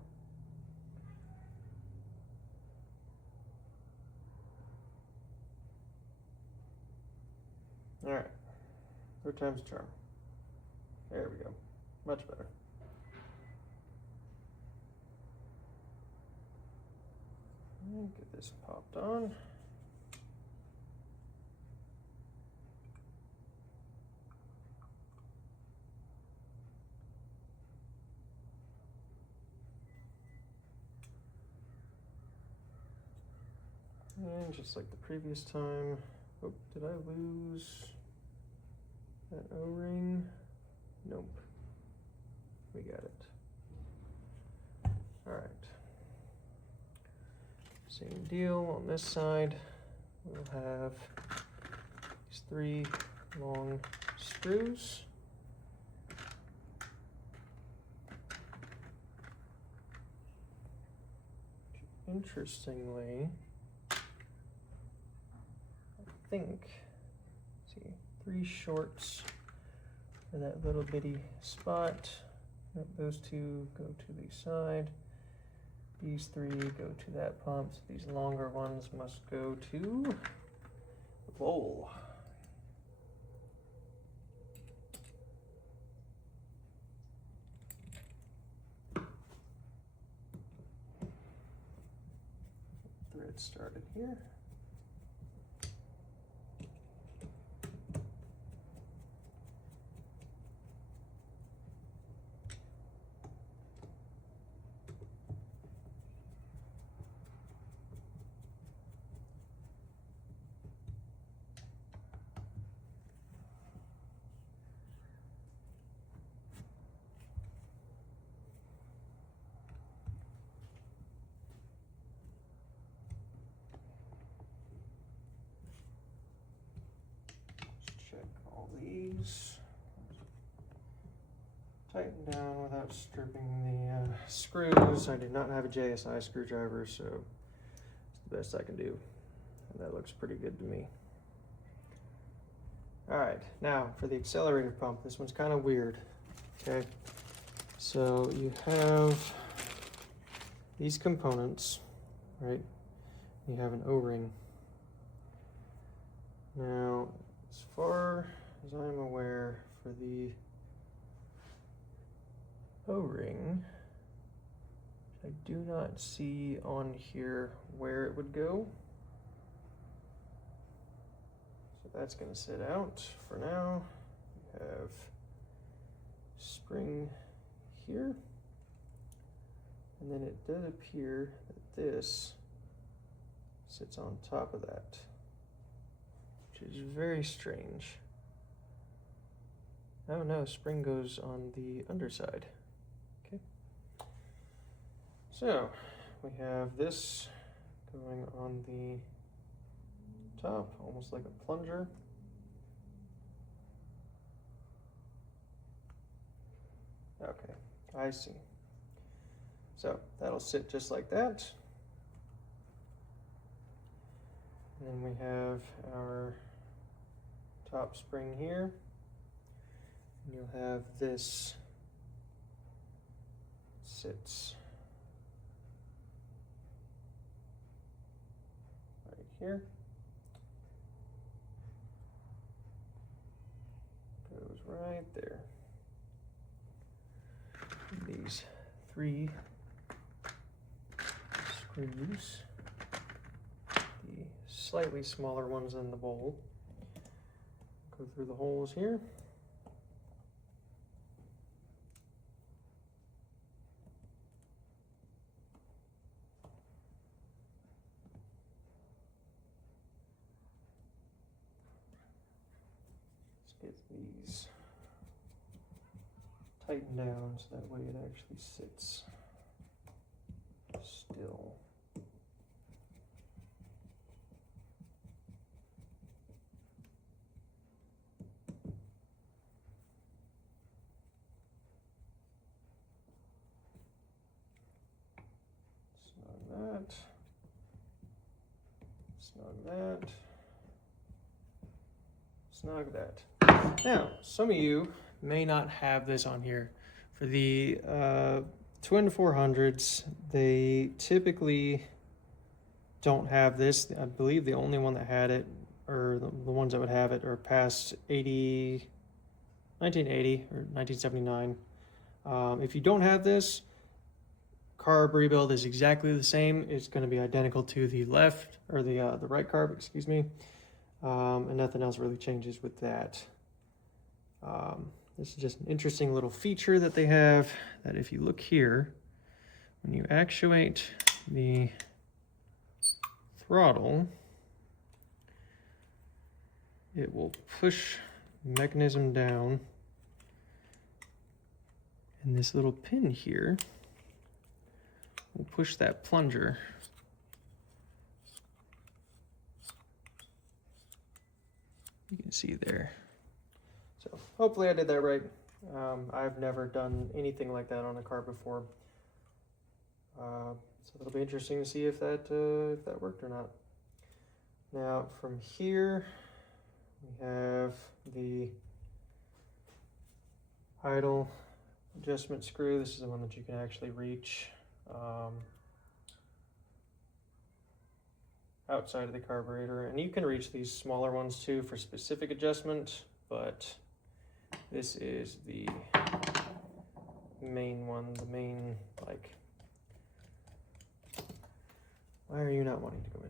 All right, third time's a charm. There we go, much better. Get this popped on. And just like the previous time, oh, did I lose that O-ring? Nope, we got it. All right, same deal on this side. We'll have these 3 long screws. Interestingly, I think, see, 3 shorts for that little bitty spot. Nope, those 2 go to the side. These 3 go to that pump. So these longer ones must go to the bowl. Thread started here. Tighten down without stripping the screws. I do not have a JSI screwdriver, so it's the best I can do. And that looks pretty good to me. All right, now for the accelerator pump. This one's kind of weird, okay? So you have these components, right? You have an O-ring. Now, as far as I'm aware, for the O-ring, I do not see on here where it would go. So that's going to sit out for now. We have spring here. And then it does appear that this sits on top of that, which is very strange. Oh no, spring goes on the underside. Okay. So we have this going on the top, almost like a plunger. Okay, I see. So that'll sit just like that. And then we have our top spring here. And you'll have this sits right here. Goes right there. These 3 screws, the slightly smaller ones than the bowl, go through the holes here. Let's get these tightened down so that way it actually sits still. Snug that. Snug that. Snug that. Now, some of you may not have this on here. For the twin 400s, they typically don't have this. I believe the only one that had it, or the ones that would have it, are past 1980 or 1979. If you don't have this, carb rebuild is exactly the same. It's going to be identical to the left, or the right carb, excuse me. And nothing else really changes with that. This is just an interesting little feature that they have, that if you look here, when you actuate the throttle, it will push the mechanism down, and this little pin here will push that plunger you can see there. So hopefully I did that right. I've never done anything like that on a car before. So it'll be interesting to see if that worked or not. Now from here, we have the idle adjustment screw. This is the one that you can actually reach outside of the carburetor, and you can reach these smaller ones too for specific adjustment, but this is the main one, the main, like, why are you not wanting to go in?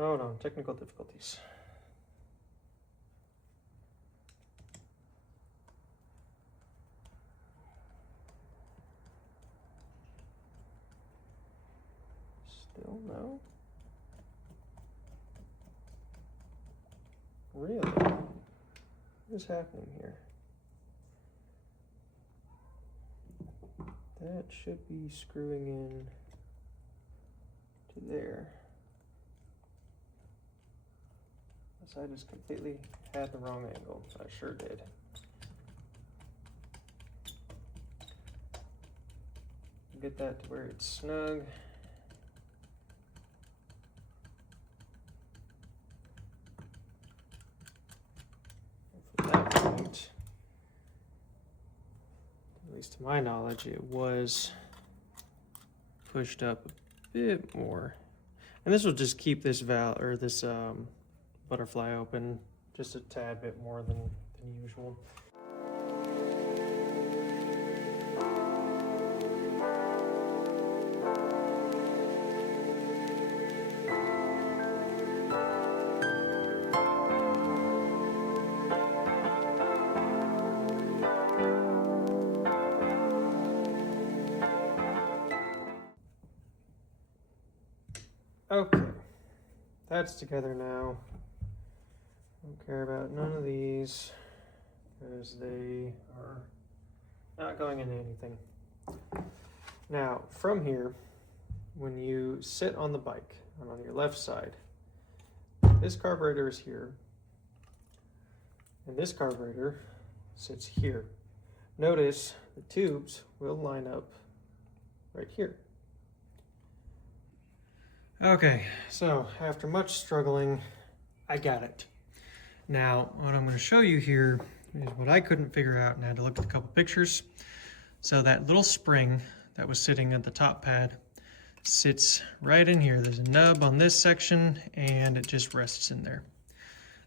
Oh no, technical difficulties. Still no? Really? What is happening here? That should be screwing in to there. I just completely had the wrong angle. I sure did. Get that to where it's snug. From that point, at least to my knowledge, it was pushed up a bit more. And this will just keep this valve, or this butterfly open just a tad bit more than usual. Okay, that's together now. Don't care about none of these. because they are not going into anything. Now, from here, when you sit on the bike, and on your left side, this carburetor is here, and this carburetor sits here. Notice the tubes will line up right here. Okay, so after much struggling, I got it. Now, what I'm going to show you here is what I couldn't figure out, and I had to look at a couple pictures. So that little spring that was sitting at the top pad sits right in here. There's a nub on this section, and it just rests in there.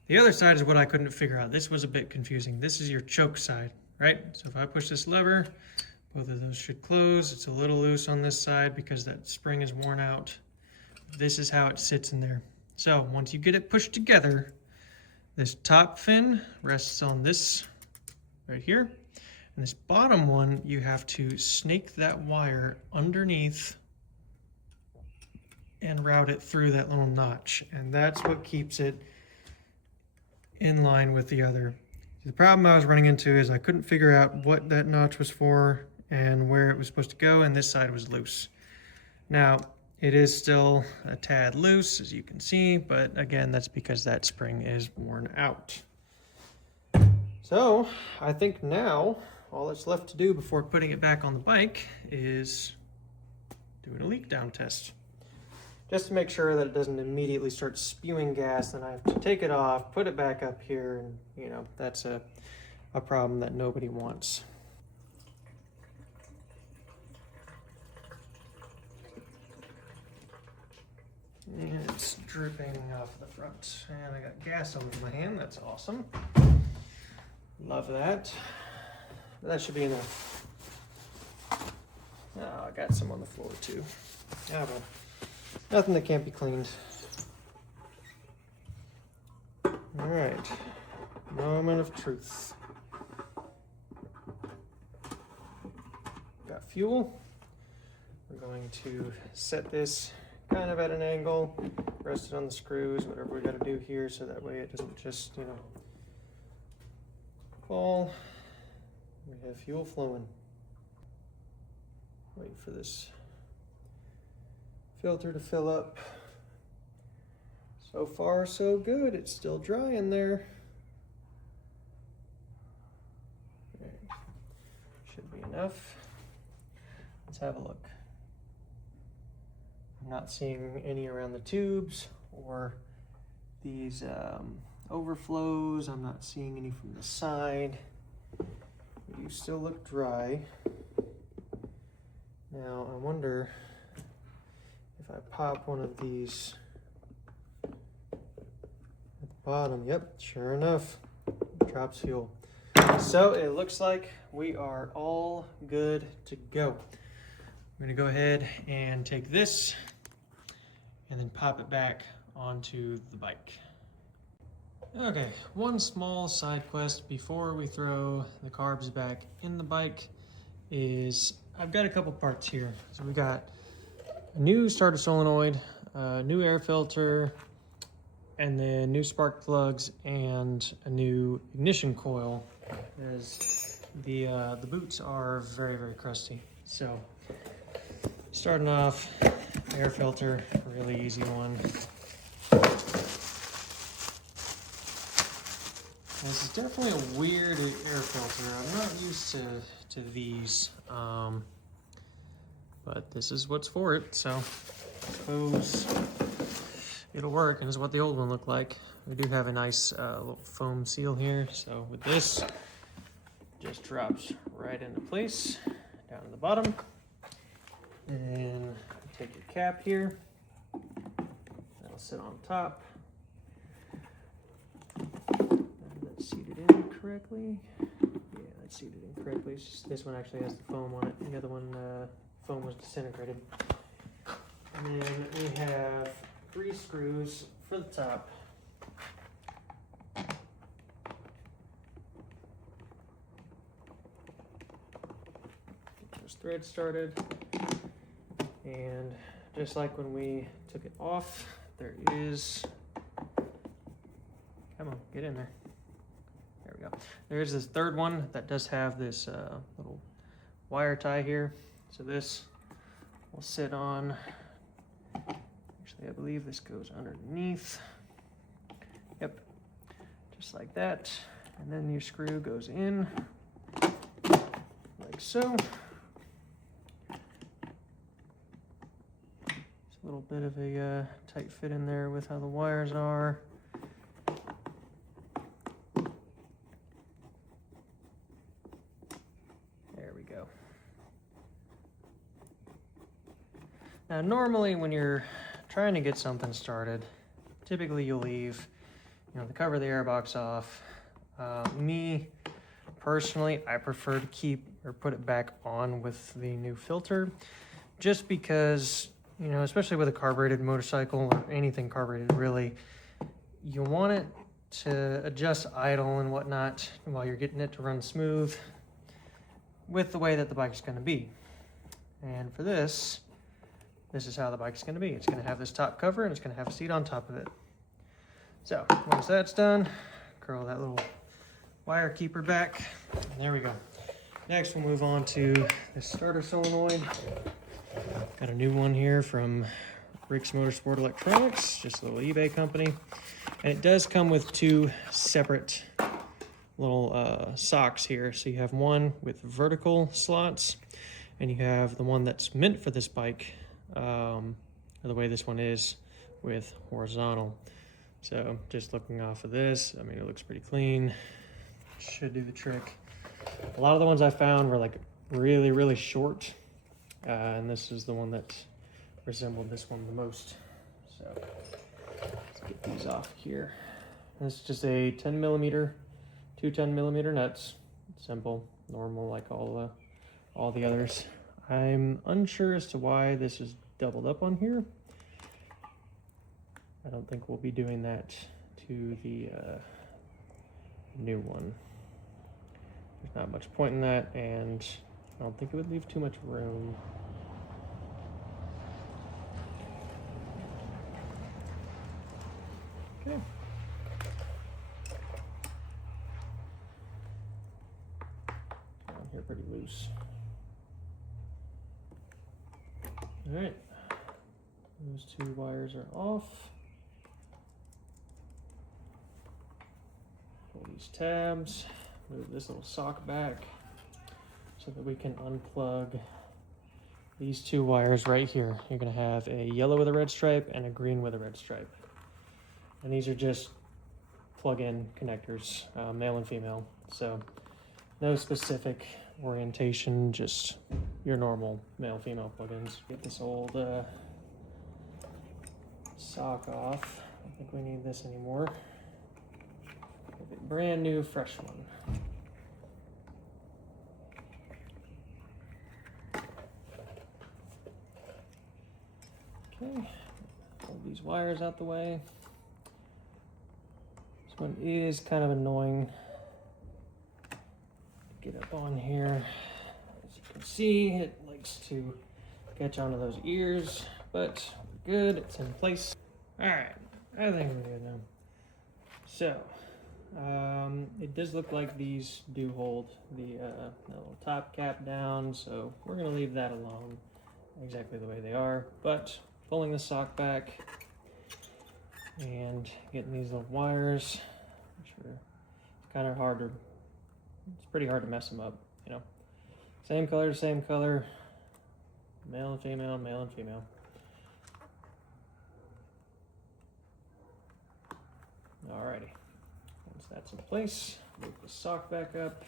The other side is what I couldn't figure out. This was a bit confusing. This is your choke side, right? So if I push this lever, both of those should close. It's a little loose on this side because that spring is worn out. This is how it sits in there. So once you get it pushed together, this top fin rests on this right here. And this bottom one, you have to snake that wire underneath and route it through that little notch. And that's what keeps it in line with the other. The problem I was running into is I couldn't figure out what that notch was for and where it was supposed to go, and this side was loose. Now, it is still a tad loose, as you can see, but again, that's because that spring is worn out. So, I think now, all that's left to do before putting it back on the bike is doing a leak down test. Just to make sure that it doesn't immediately start spewing gas, then I have to take it off, put it back up here, and you know, that's a problem that nobody wants. And it's dripping off the front. And I got gas all over my hand, that's awesome. Love that. That should be enough. Oh, I got some on the floor too. Ah, well. Nothing that can't be cleaned. All right, moment of truth. Got fuel. We're going to set this kind of at an angle, rest it on the screws, whatever we got to do here, so that way it doesn't just, you know, fall. We have fuel flowing. Wait for this filter to fill up. So far, so good. It's still dry in there. Okay. Should be enough. Let's have a look. I'm not seeing any around the tubes or these overflows. I'm not seeing any from the side. You still look dry. Now, I wonder if I pop one of these at the bottom. Yep, sure enough, drops fuel. So it looks like we are all good to go. I'm gonna go ahead and take this and then pop it back onto the bike. Okay, one small side quest before we throw the carbs back in the bike is I've got a couple parts here. So we got a new starter solenoid, a new air filter, and then new spark plugs and a new ignition coil, as the boots are very, very crusty. So starting off, air filter, really easy one. This is definitely a weird air filter. I'm not used to these, but this is what's for it, so I suppose it'll work, and this is what the old one looked like. We do have a nice little foam seal here, so with this, it just drops right into place, down to the bottom. And take your cap here, that'll sit on top. That's seated in correctly. Yeah, that's seated in correctly. It's just, this one actually has the foam on it. The other one, foam was disintegrated. And then we have 3 screws for the top. Get those threads started. And just like when we took it off, there is, come on, get in there. There we go. There's this third one that does have this little wire tie here. So this will sit on, actually I believe this goes underneath. Yep, just like that. And then your screw goes in like so. It's a little bit of a tight fit in there with how the wires are. There we go. Now normally when you're trying to get something started, typically you'll leave, the cover of the airbox off. Me personally, I prefer to keep or put it back on with the new filter, just because, especially with a carbureted motorcycle or anything carbureted really, you want it to adjust idle and whatnot while you're getting it to run smooth with the way that the bike is going to be. And for this is how the bike is going to be. It's going to have this top cover and it's going to have a seat on top of it. So once that's done, curl that little wire keeper back, and there we go. Next we'll move on to the starter solenoid. Got a new one here from Rick's Motorsport Electronics, just a little eBay company. And it does come with two separate little socks here. So you have one with vertical slots, and you have the one that's meant for this bike, or the way this one is, with horizontal. So just looking off of this, I mean, it looks pretty clean. Should do the trick. A lot of the ones I found were like really, really short. And this is the one that resembled this one the most. So let's get these off here. This is just a 10 millimeter, two 10 millimeter nuts. Simple, normal, like all the others. I'm unsure as to why this is doubled up on here. I don't think we'll be doing that to the new one. There's not much point in that, and I don't think it would leave too much room. Okay. Down here pretty loose. All right, those two wires are off. Pull these tabs, move this little sock back so that we can unplug these two wires right here. You're gonna have a yellow with a red stripe and a green with a red stripe. And these are just plug-in connectors, male and female. So no specific orientation, just your normal male-female plugins. Get this old sock off. I don't think we need this anymore. Get a brand new, fresh one. Okay, pull these wires out the way. This one is kind of annoying. Get up on here. As you can see, it likes to catch onto those ears, but we're good, it's in place. All right, I think we're good now. So, it does look like these do hold the little top cap down, so we're gonna leave that alone exactly the way they are, but pulling the sock back and getting these little wires, which are kind of hard to, it's pretty hard to mess them up, you know. Same color, male and female, male and female. Alrighty, once that's in place, move the sock back up,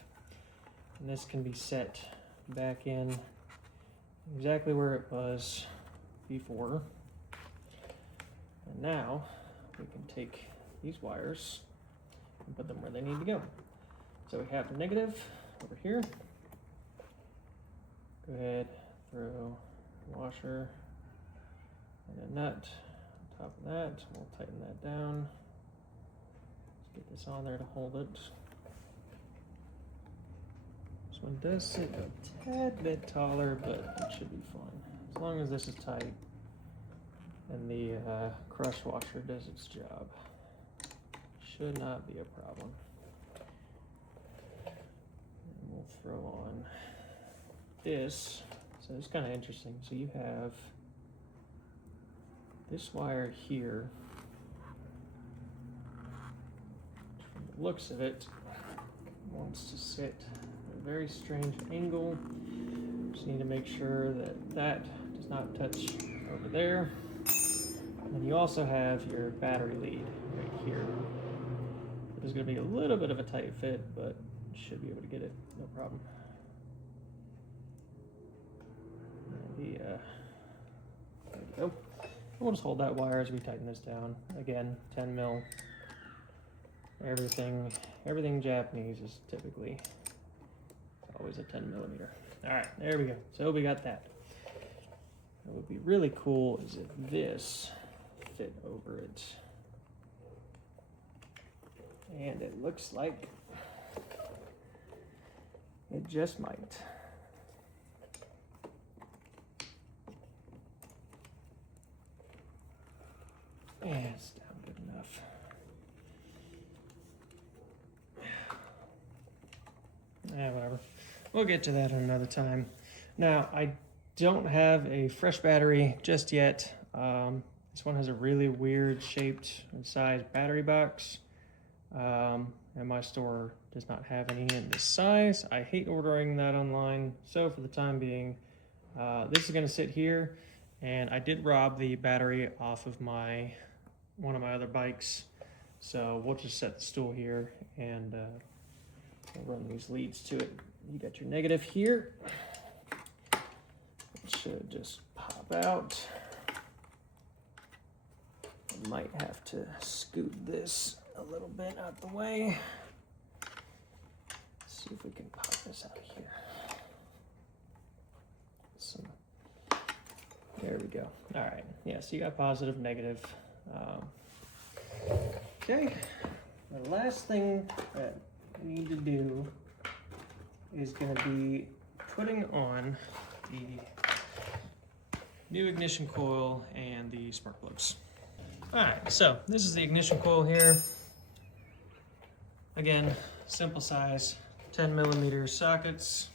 and this can be set back in exactly where it was before. And now we can take these wires and put them where they need to go. So we have the negative over here. Go ahead, throw a washer and a nut on top of that. We'll tighten that down. Let's get this on there to hold it. This one does sit a tad bit taller, but it should be fine. As long as this is tight and the crush washer does its job. Should not be a problem. throw on this. So it's kind of interesting. So you have this wire here. From the looks of it, wants to sit at a very strange angle. Just need to make sure that that does not touch over there. And you also have your battery lead right here. There's going to be a little bit of a tight fit, but you should be able to get it, no problem. There we go. We'll just hold that wire as we tighten this down. Again, 10 mil. Everything Japanese is typically always a 10 millimeter. All right, there we go. So we got that. What would be really cool is if this fit over it. And it looks like it just might. Yeah, it's down good enough. Yeah, whatever. We'll get to that another time. Now, I don't have a fresh battery just yet. This one has a really weird shaped and sized battery box. And my store does not have any in this size. I hate ordering that online. So for the time being, this is gonna sit here, and I did rob the battery off of one of my other bikes. So we'll just set the stool here and we'll run these leads to it. You got your negative here. It should just pop out. I might have to scoot this a little bit out the way. Let's see if we can pop this out of here. There we go. All right. Yeah, so you got positive, negative. Okay. The last thing that we need to do is going to be putting on the new ignition coil and the spark plugs. All right, so this is the ignition coil here. Again, simple size, 10 millimeter sockets.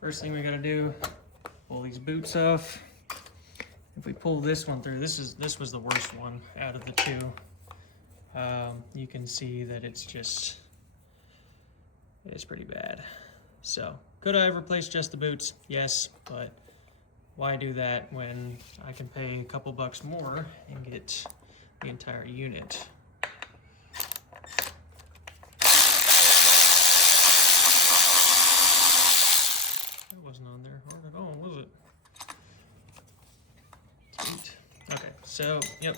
First thing we gotta do, pull these boots off. If we pull this one through, this was the worst one out of the two. You can see that it's pretty bad. So, could I have replaced just the boots? Yes, but why do that when I can pay a couple bucks more and get the entire unit? That wasn't on there hard at all, was it? Sweet. Okay, so, yep.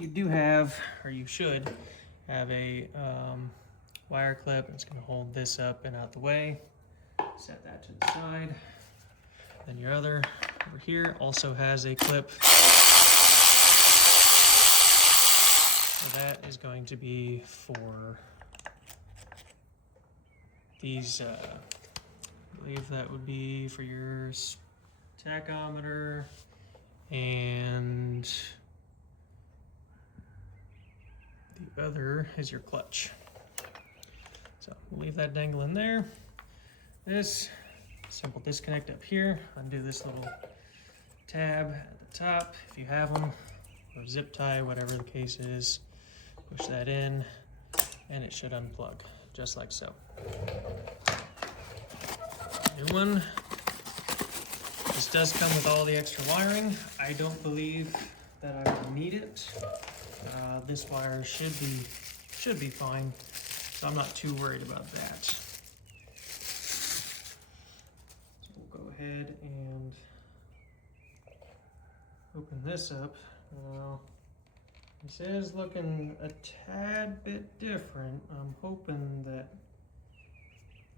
You do have, or you should have a wire clip. It's gonna hold this up and out the way. Set that to the side. Then your other over here also has a clip. So that is going to be for these, I believe that would be for your tachometer, and the other is your clutch. So we'll leave that dangling there. This simple disconnect up here. Undo this little tab at the top if you have them, or zip tie, whatever the case is. Push that in, and it should unplug, just like so. New one. This does come with all the extra wiring. I don't believe that I will need it. This wire should be fine, so I'm not too worried about that. So we'll go ahead and open this up. Now, this is looking a tad bit different. I'm hoping that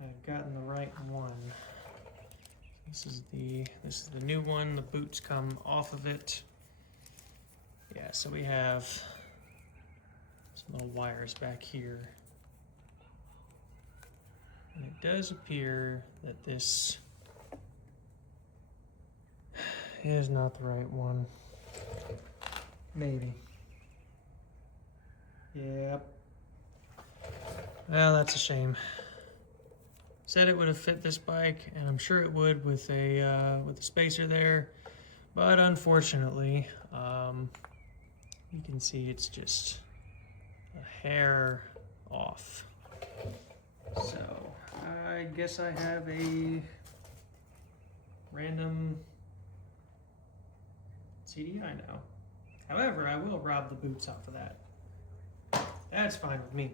I've gotten the right one. This is the new one. The boots come off of it. Yeah, so we have some little wires back here. And it does appear that this is not the right one. Maybe. Yep. Well, that's a shame. Said it would have fit this bike, and I'm sure it would with a spacer there, but unfortunately, you can see it's just a hair off. So I guess I have a random CDI now. However, I will rob the boots off of that. That's fine with me.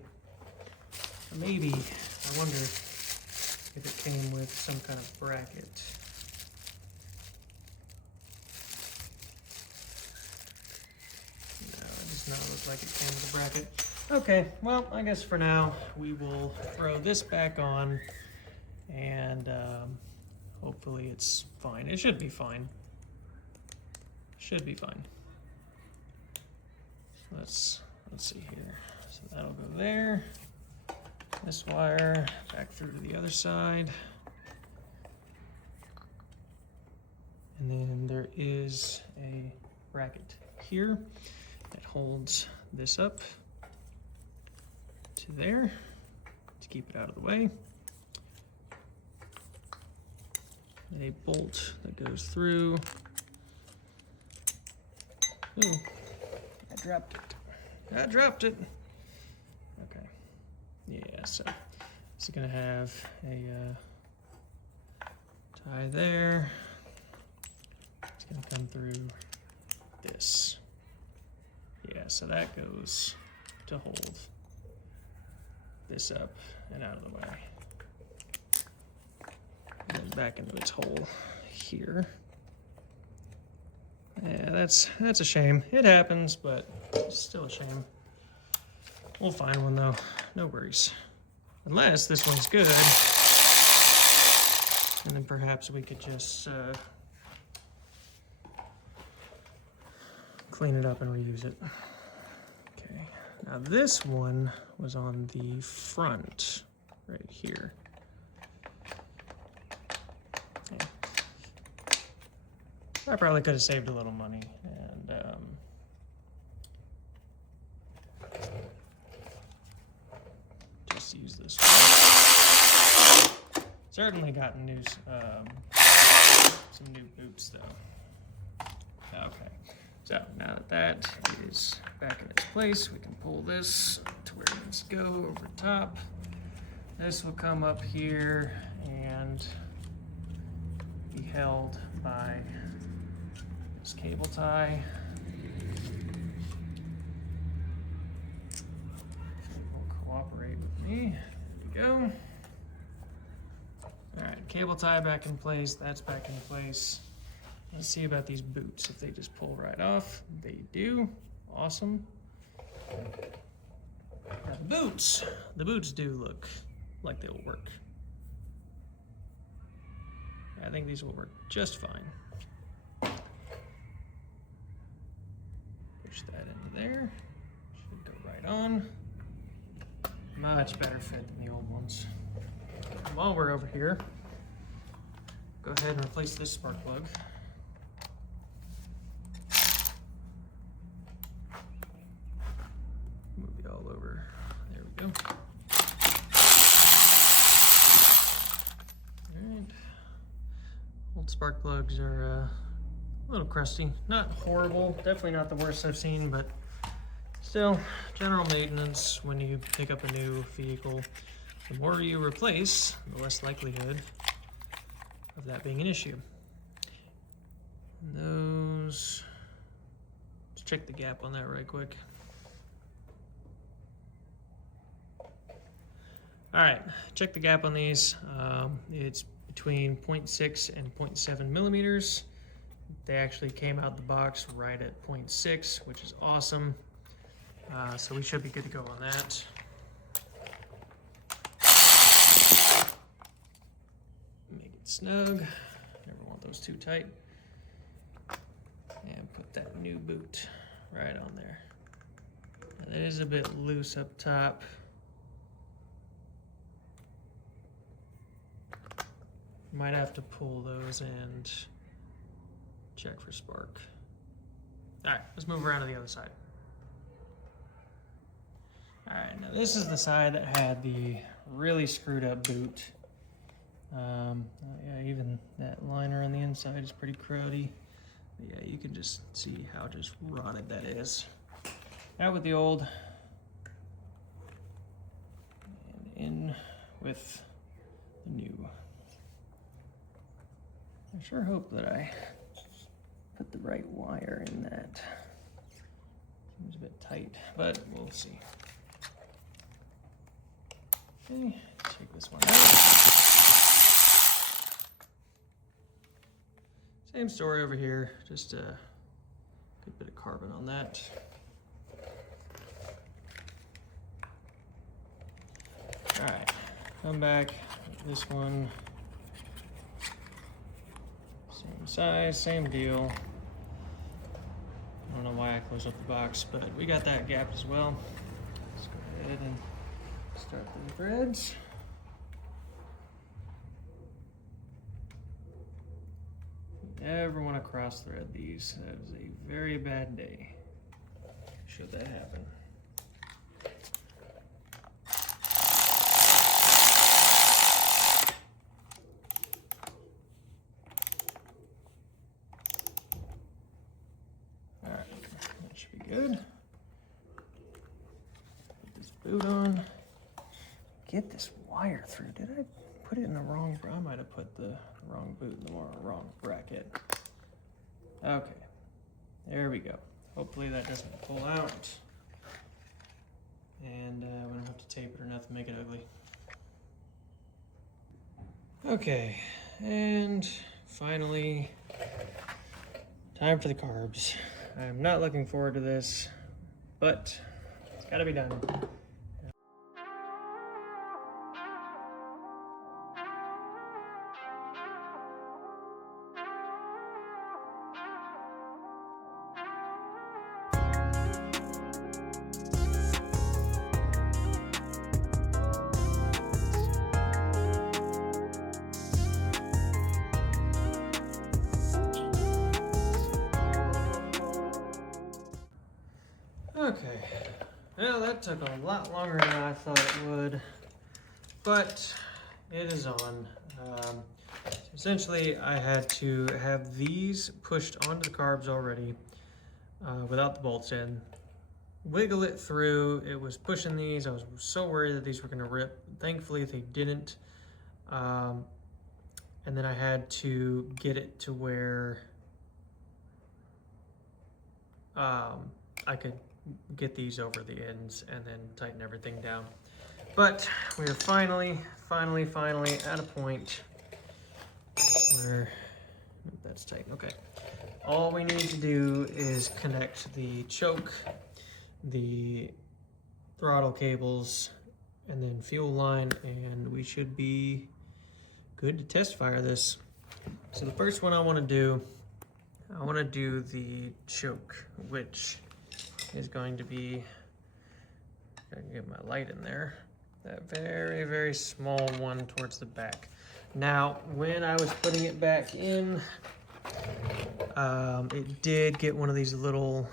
Maybe, I wonder if it came with some kind of bracket. No, it does not look like it came with a bracket. Okay, well, I guess for now, we will throw this back on, and hopefully it's fine. It should be fine. Should be fine. Let's see here. So that'll go there. This wire back through to the other side. And then there is a bracket here that holds this up to there to keep it out of the way. A bolt that goes through. Ooh, I dropped it. I dropped it. Okay. Yeah, so it's gonna have a tie there. It's gonna come through this. Yeah, so that goes to hold this up and out of the way. And then back into its hole here. Yeah, that's a shame. It happens, but it's still a shame. We'll find one though, no worries. Unless this one's good. And then perhaps we could just clean it up and reuse it. Okay, now this one was on the front, right here. Okay. I probably could have saved a little money and just use this one. Certainly gotten some new boots though. Okay, so now that that is back in its place, we can pull this to where it needs to go over top. This will come up here and be held by this cable tie. If it will cooperate with me. There we go. All right, cable tie back in place. That's back in place. Let's see about these boots. If they just pull right off, they do. Awesome. Now the boots do look like they'll work. I think these will work just fine. Push that into there. Should go right on. Much better fit than the old ones. While we're over here, go ahead and replace this spark plug. Move it all over. There we go. Alright. Old spark plugs are a little crusty. Not horrible, definitely not the worst I've seen, but still, general maintenance when you pick up a new vehicle. The more you replace, the less likelihood of that being an issue. And those, let's check the gap on that right quick. All right, check the gap on these. It's between 0.6 and 0.7 millimeters. They actually came out the box right at 0.6, which is awesome. So we should be good to go on that. Make it snug. Never want those too tight. And put that new boot right on there. Now, it is a bit loose up top. Might have to pull those and check for spark. All right, let's move around to the other side. All right, now this is the side that had the really screwed up boot. Yeah, even that liner on the inside is pretty cruddy. But yeah, you can just see how just rotted that is. Out with the old, and in with the new. I sure hope that I put the right wire in that. Seems a bit tight, but we'll see. Okay, take this one out. Same story over here, just a good bit of carbon on that. All right, come back, this one. Same size, same deal. I don't know why I closed up the box, but we got that gapped as well. Let's go ahead and start the threads. If you ever want to cross thread these, that is a very bad day, should that happen. Good. Put this boot on. Get this wire through. Did I put it in the wrong? I might have put the wrong boot in the wrong bracket. Okay, there we go. Hopefully that doesn't pull out. And we don't have to tape it or nothing, make it ugly. Okay, and finally, time for the carbs. I'm not looking forward to this, but it's gotta be done. Okay, well that took a lot longer than I thought it would, but it is on. Essentially I had to have these pushed onto the carbs already without the bolts in, wiggle it through. It was pushing these. I was so worried that these were going to rip. Thankfully they didn't. And then I had to get it to where I could get these over the ends and then tighten everything down. But we are finally at a point where that's tight. Okay, all we need to do is connect the choke, the throttle cables, and then fuel line, and we should be good to test fire this. So the first one I want to do the choke, which is going to be, I can get my light in there, that very small one towards the back. Now, when I was putting it back in, it did get one of these little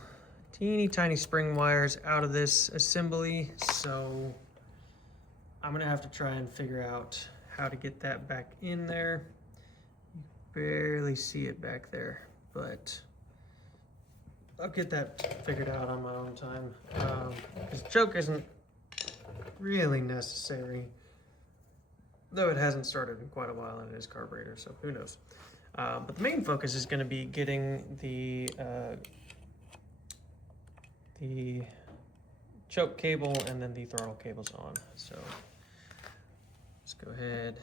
teeny tiny spring wires out of this assembly, so I'm gonna have to try and figure out how to get that back in there. You barely see it back there, but I'll get that figured out on my own time. This choke isn't really necessary, though it hasn't started in quite a while and it is carburetor, so who knows. But the main focus is going to be getting the choke cable and then the throttle cables on. So let's go ahead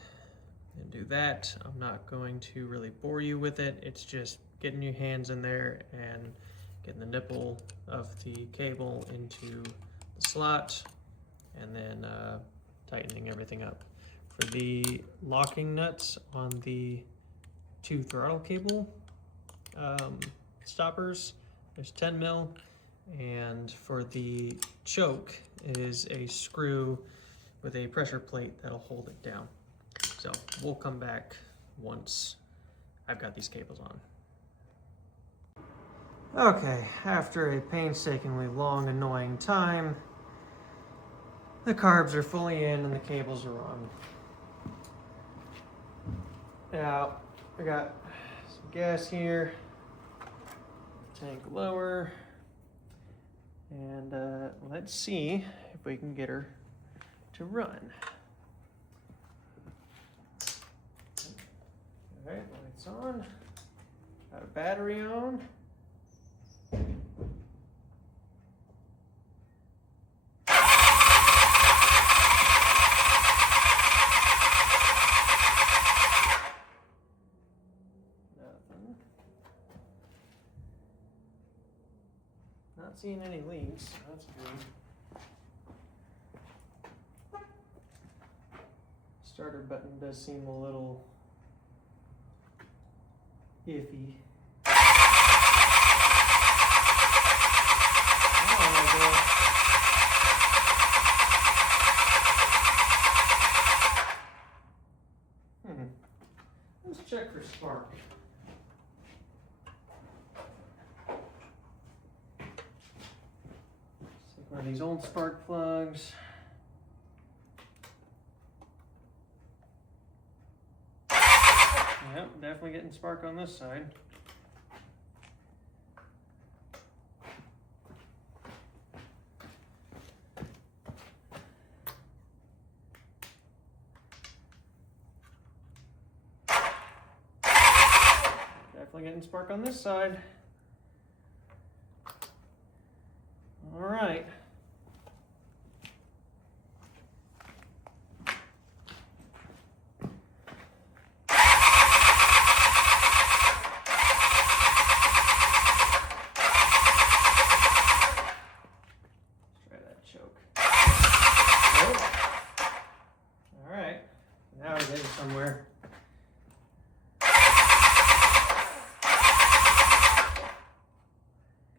and do that. I'm not going to really bore you with it. It's just getting your hands in there and getting the nipple of the cable into the slot, and then tightening everything up. For the locking nuts on the 2 throttle cable stoppers, there's 10 mil, and for the choke is a screw with a pressure plate that'll hold it down. So we'll come back once I've got these cables on. Okay, after a painstakingly long, annoying time, the carbs are fully in and the cables are on. out. We got some gas here, tank lower, and let's see if we can get her to run. All right, lights on, got a battery on. Not seeing any leaks, so that's good. Starter button does seem a little iffy. Let's check for spark. One of these old spark plugs. Yep, definitely getting spark on this side. Definitely getting spark on this side. All right. Somewhere.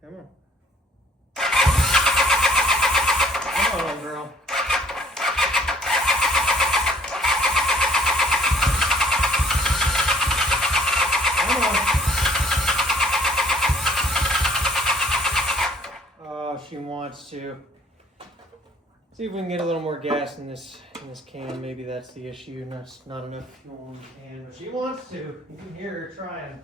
Come on. Come on, little girl. Come on. Oh, she wants to. See if we can get a little more gas in this can. Maybe that's the issue. Not enough fuel in the can, but she wants to. You can hear her trying.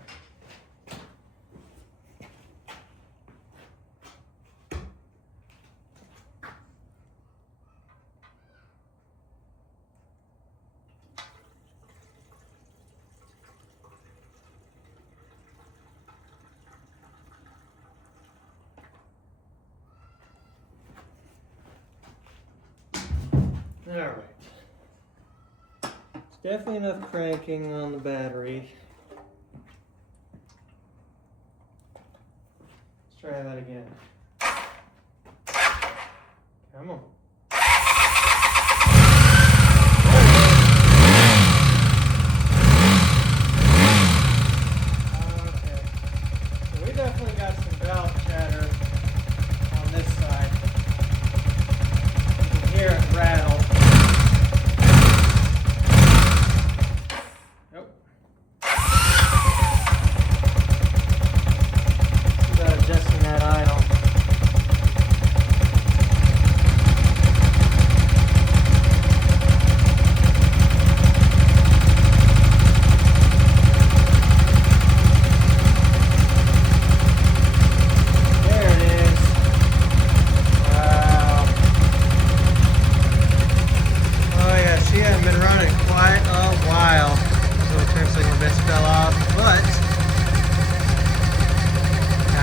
All right. It's definitely enough cranking on the battery. Let's try that again. Come on. Okay. So we definitely got some valve chatter on this side. You can hear it rattle.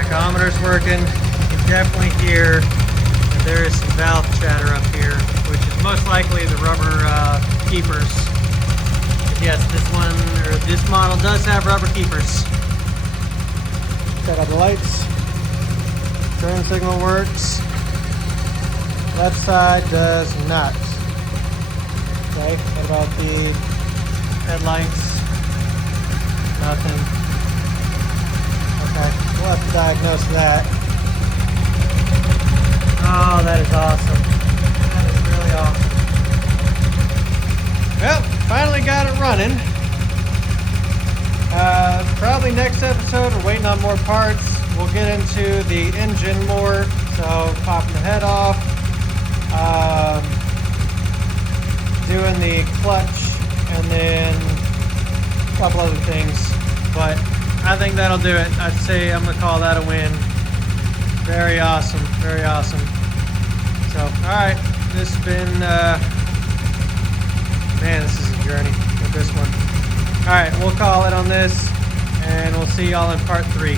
Tachometer's working. You can definitely hear that there is some valve chatter up here, which is most likely the rubber keepers. But yes, this model does have rubber keepers. Check out the lights. Turn signal works. Left side does not. Okay, what about the headlights? Nothing. Okay, we'll have to diagnose that. Oh, that is awesome. That is really awesome. Well, finally got it running. Probably next episode, we're waiting on more parts. We'll get into the engine more. So, popping the head off. Doing the clutch, and then couple other things, but I think that'll do it. I'd say I'm gonna call that a win. Very awesome, very awesome. So, all right, this has been, man, this is a journey with this one. All right, we'll call it on this, and we'll see y'all in part 3.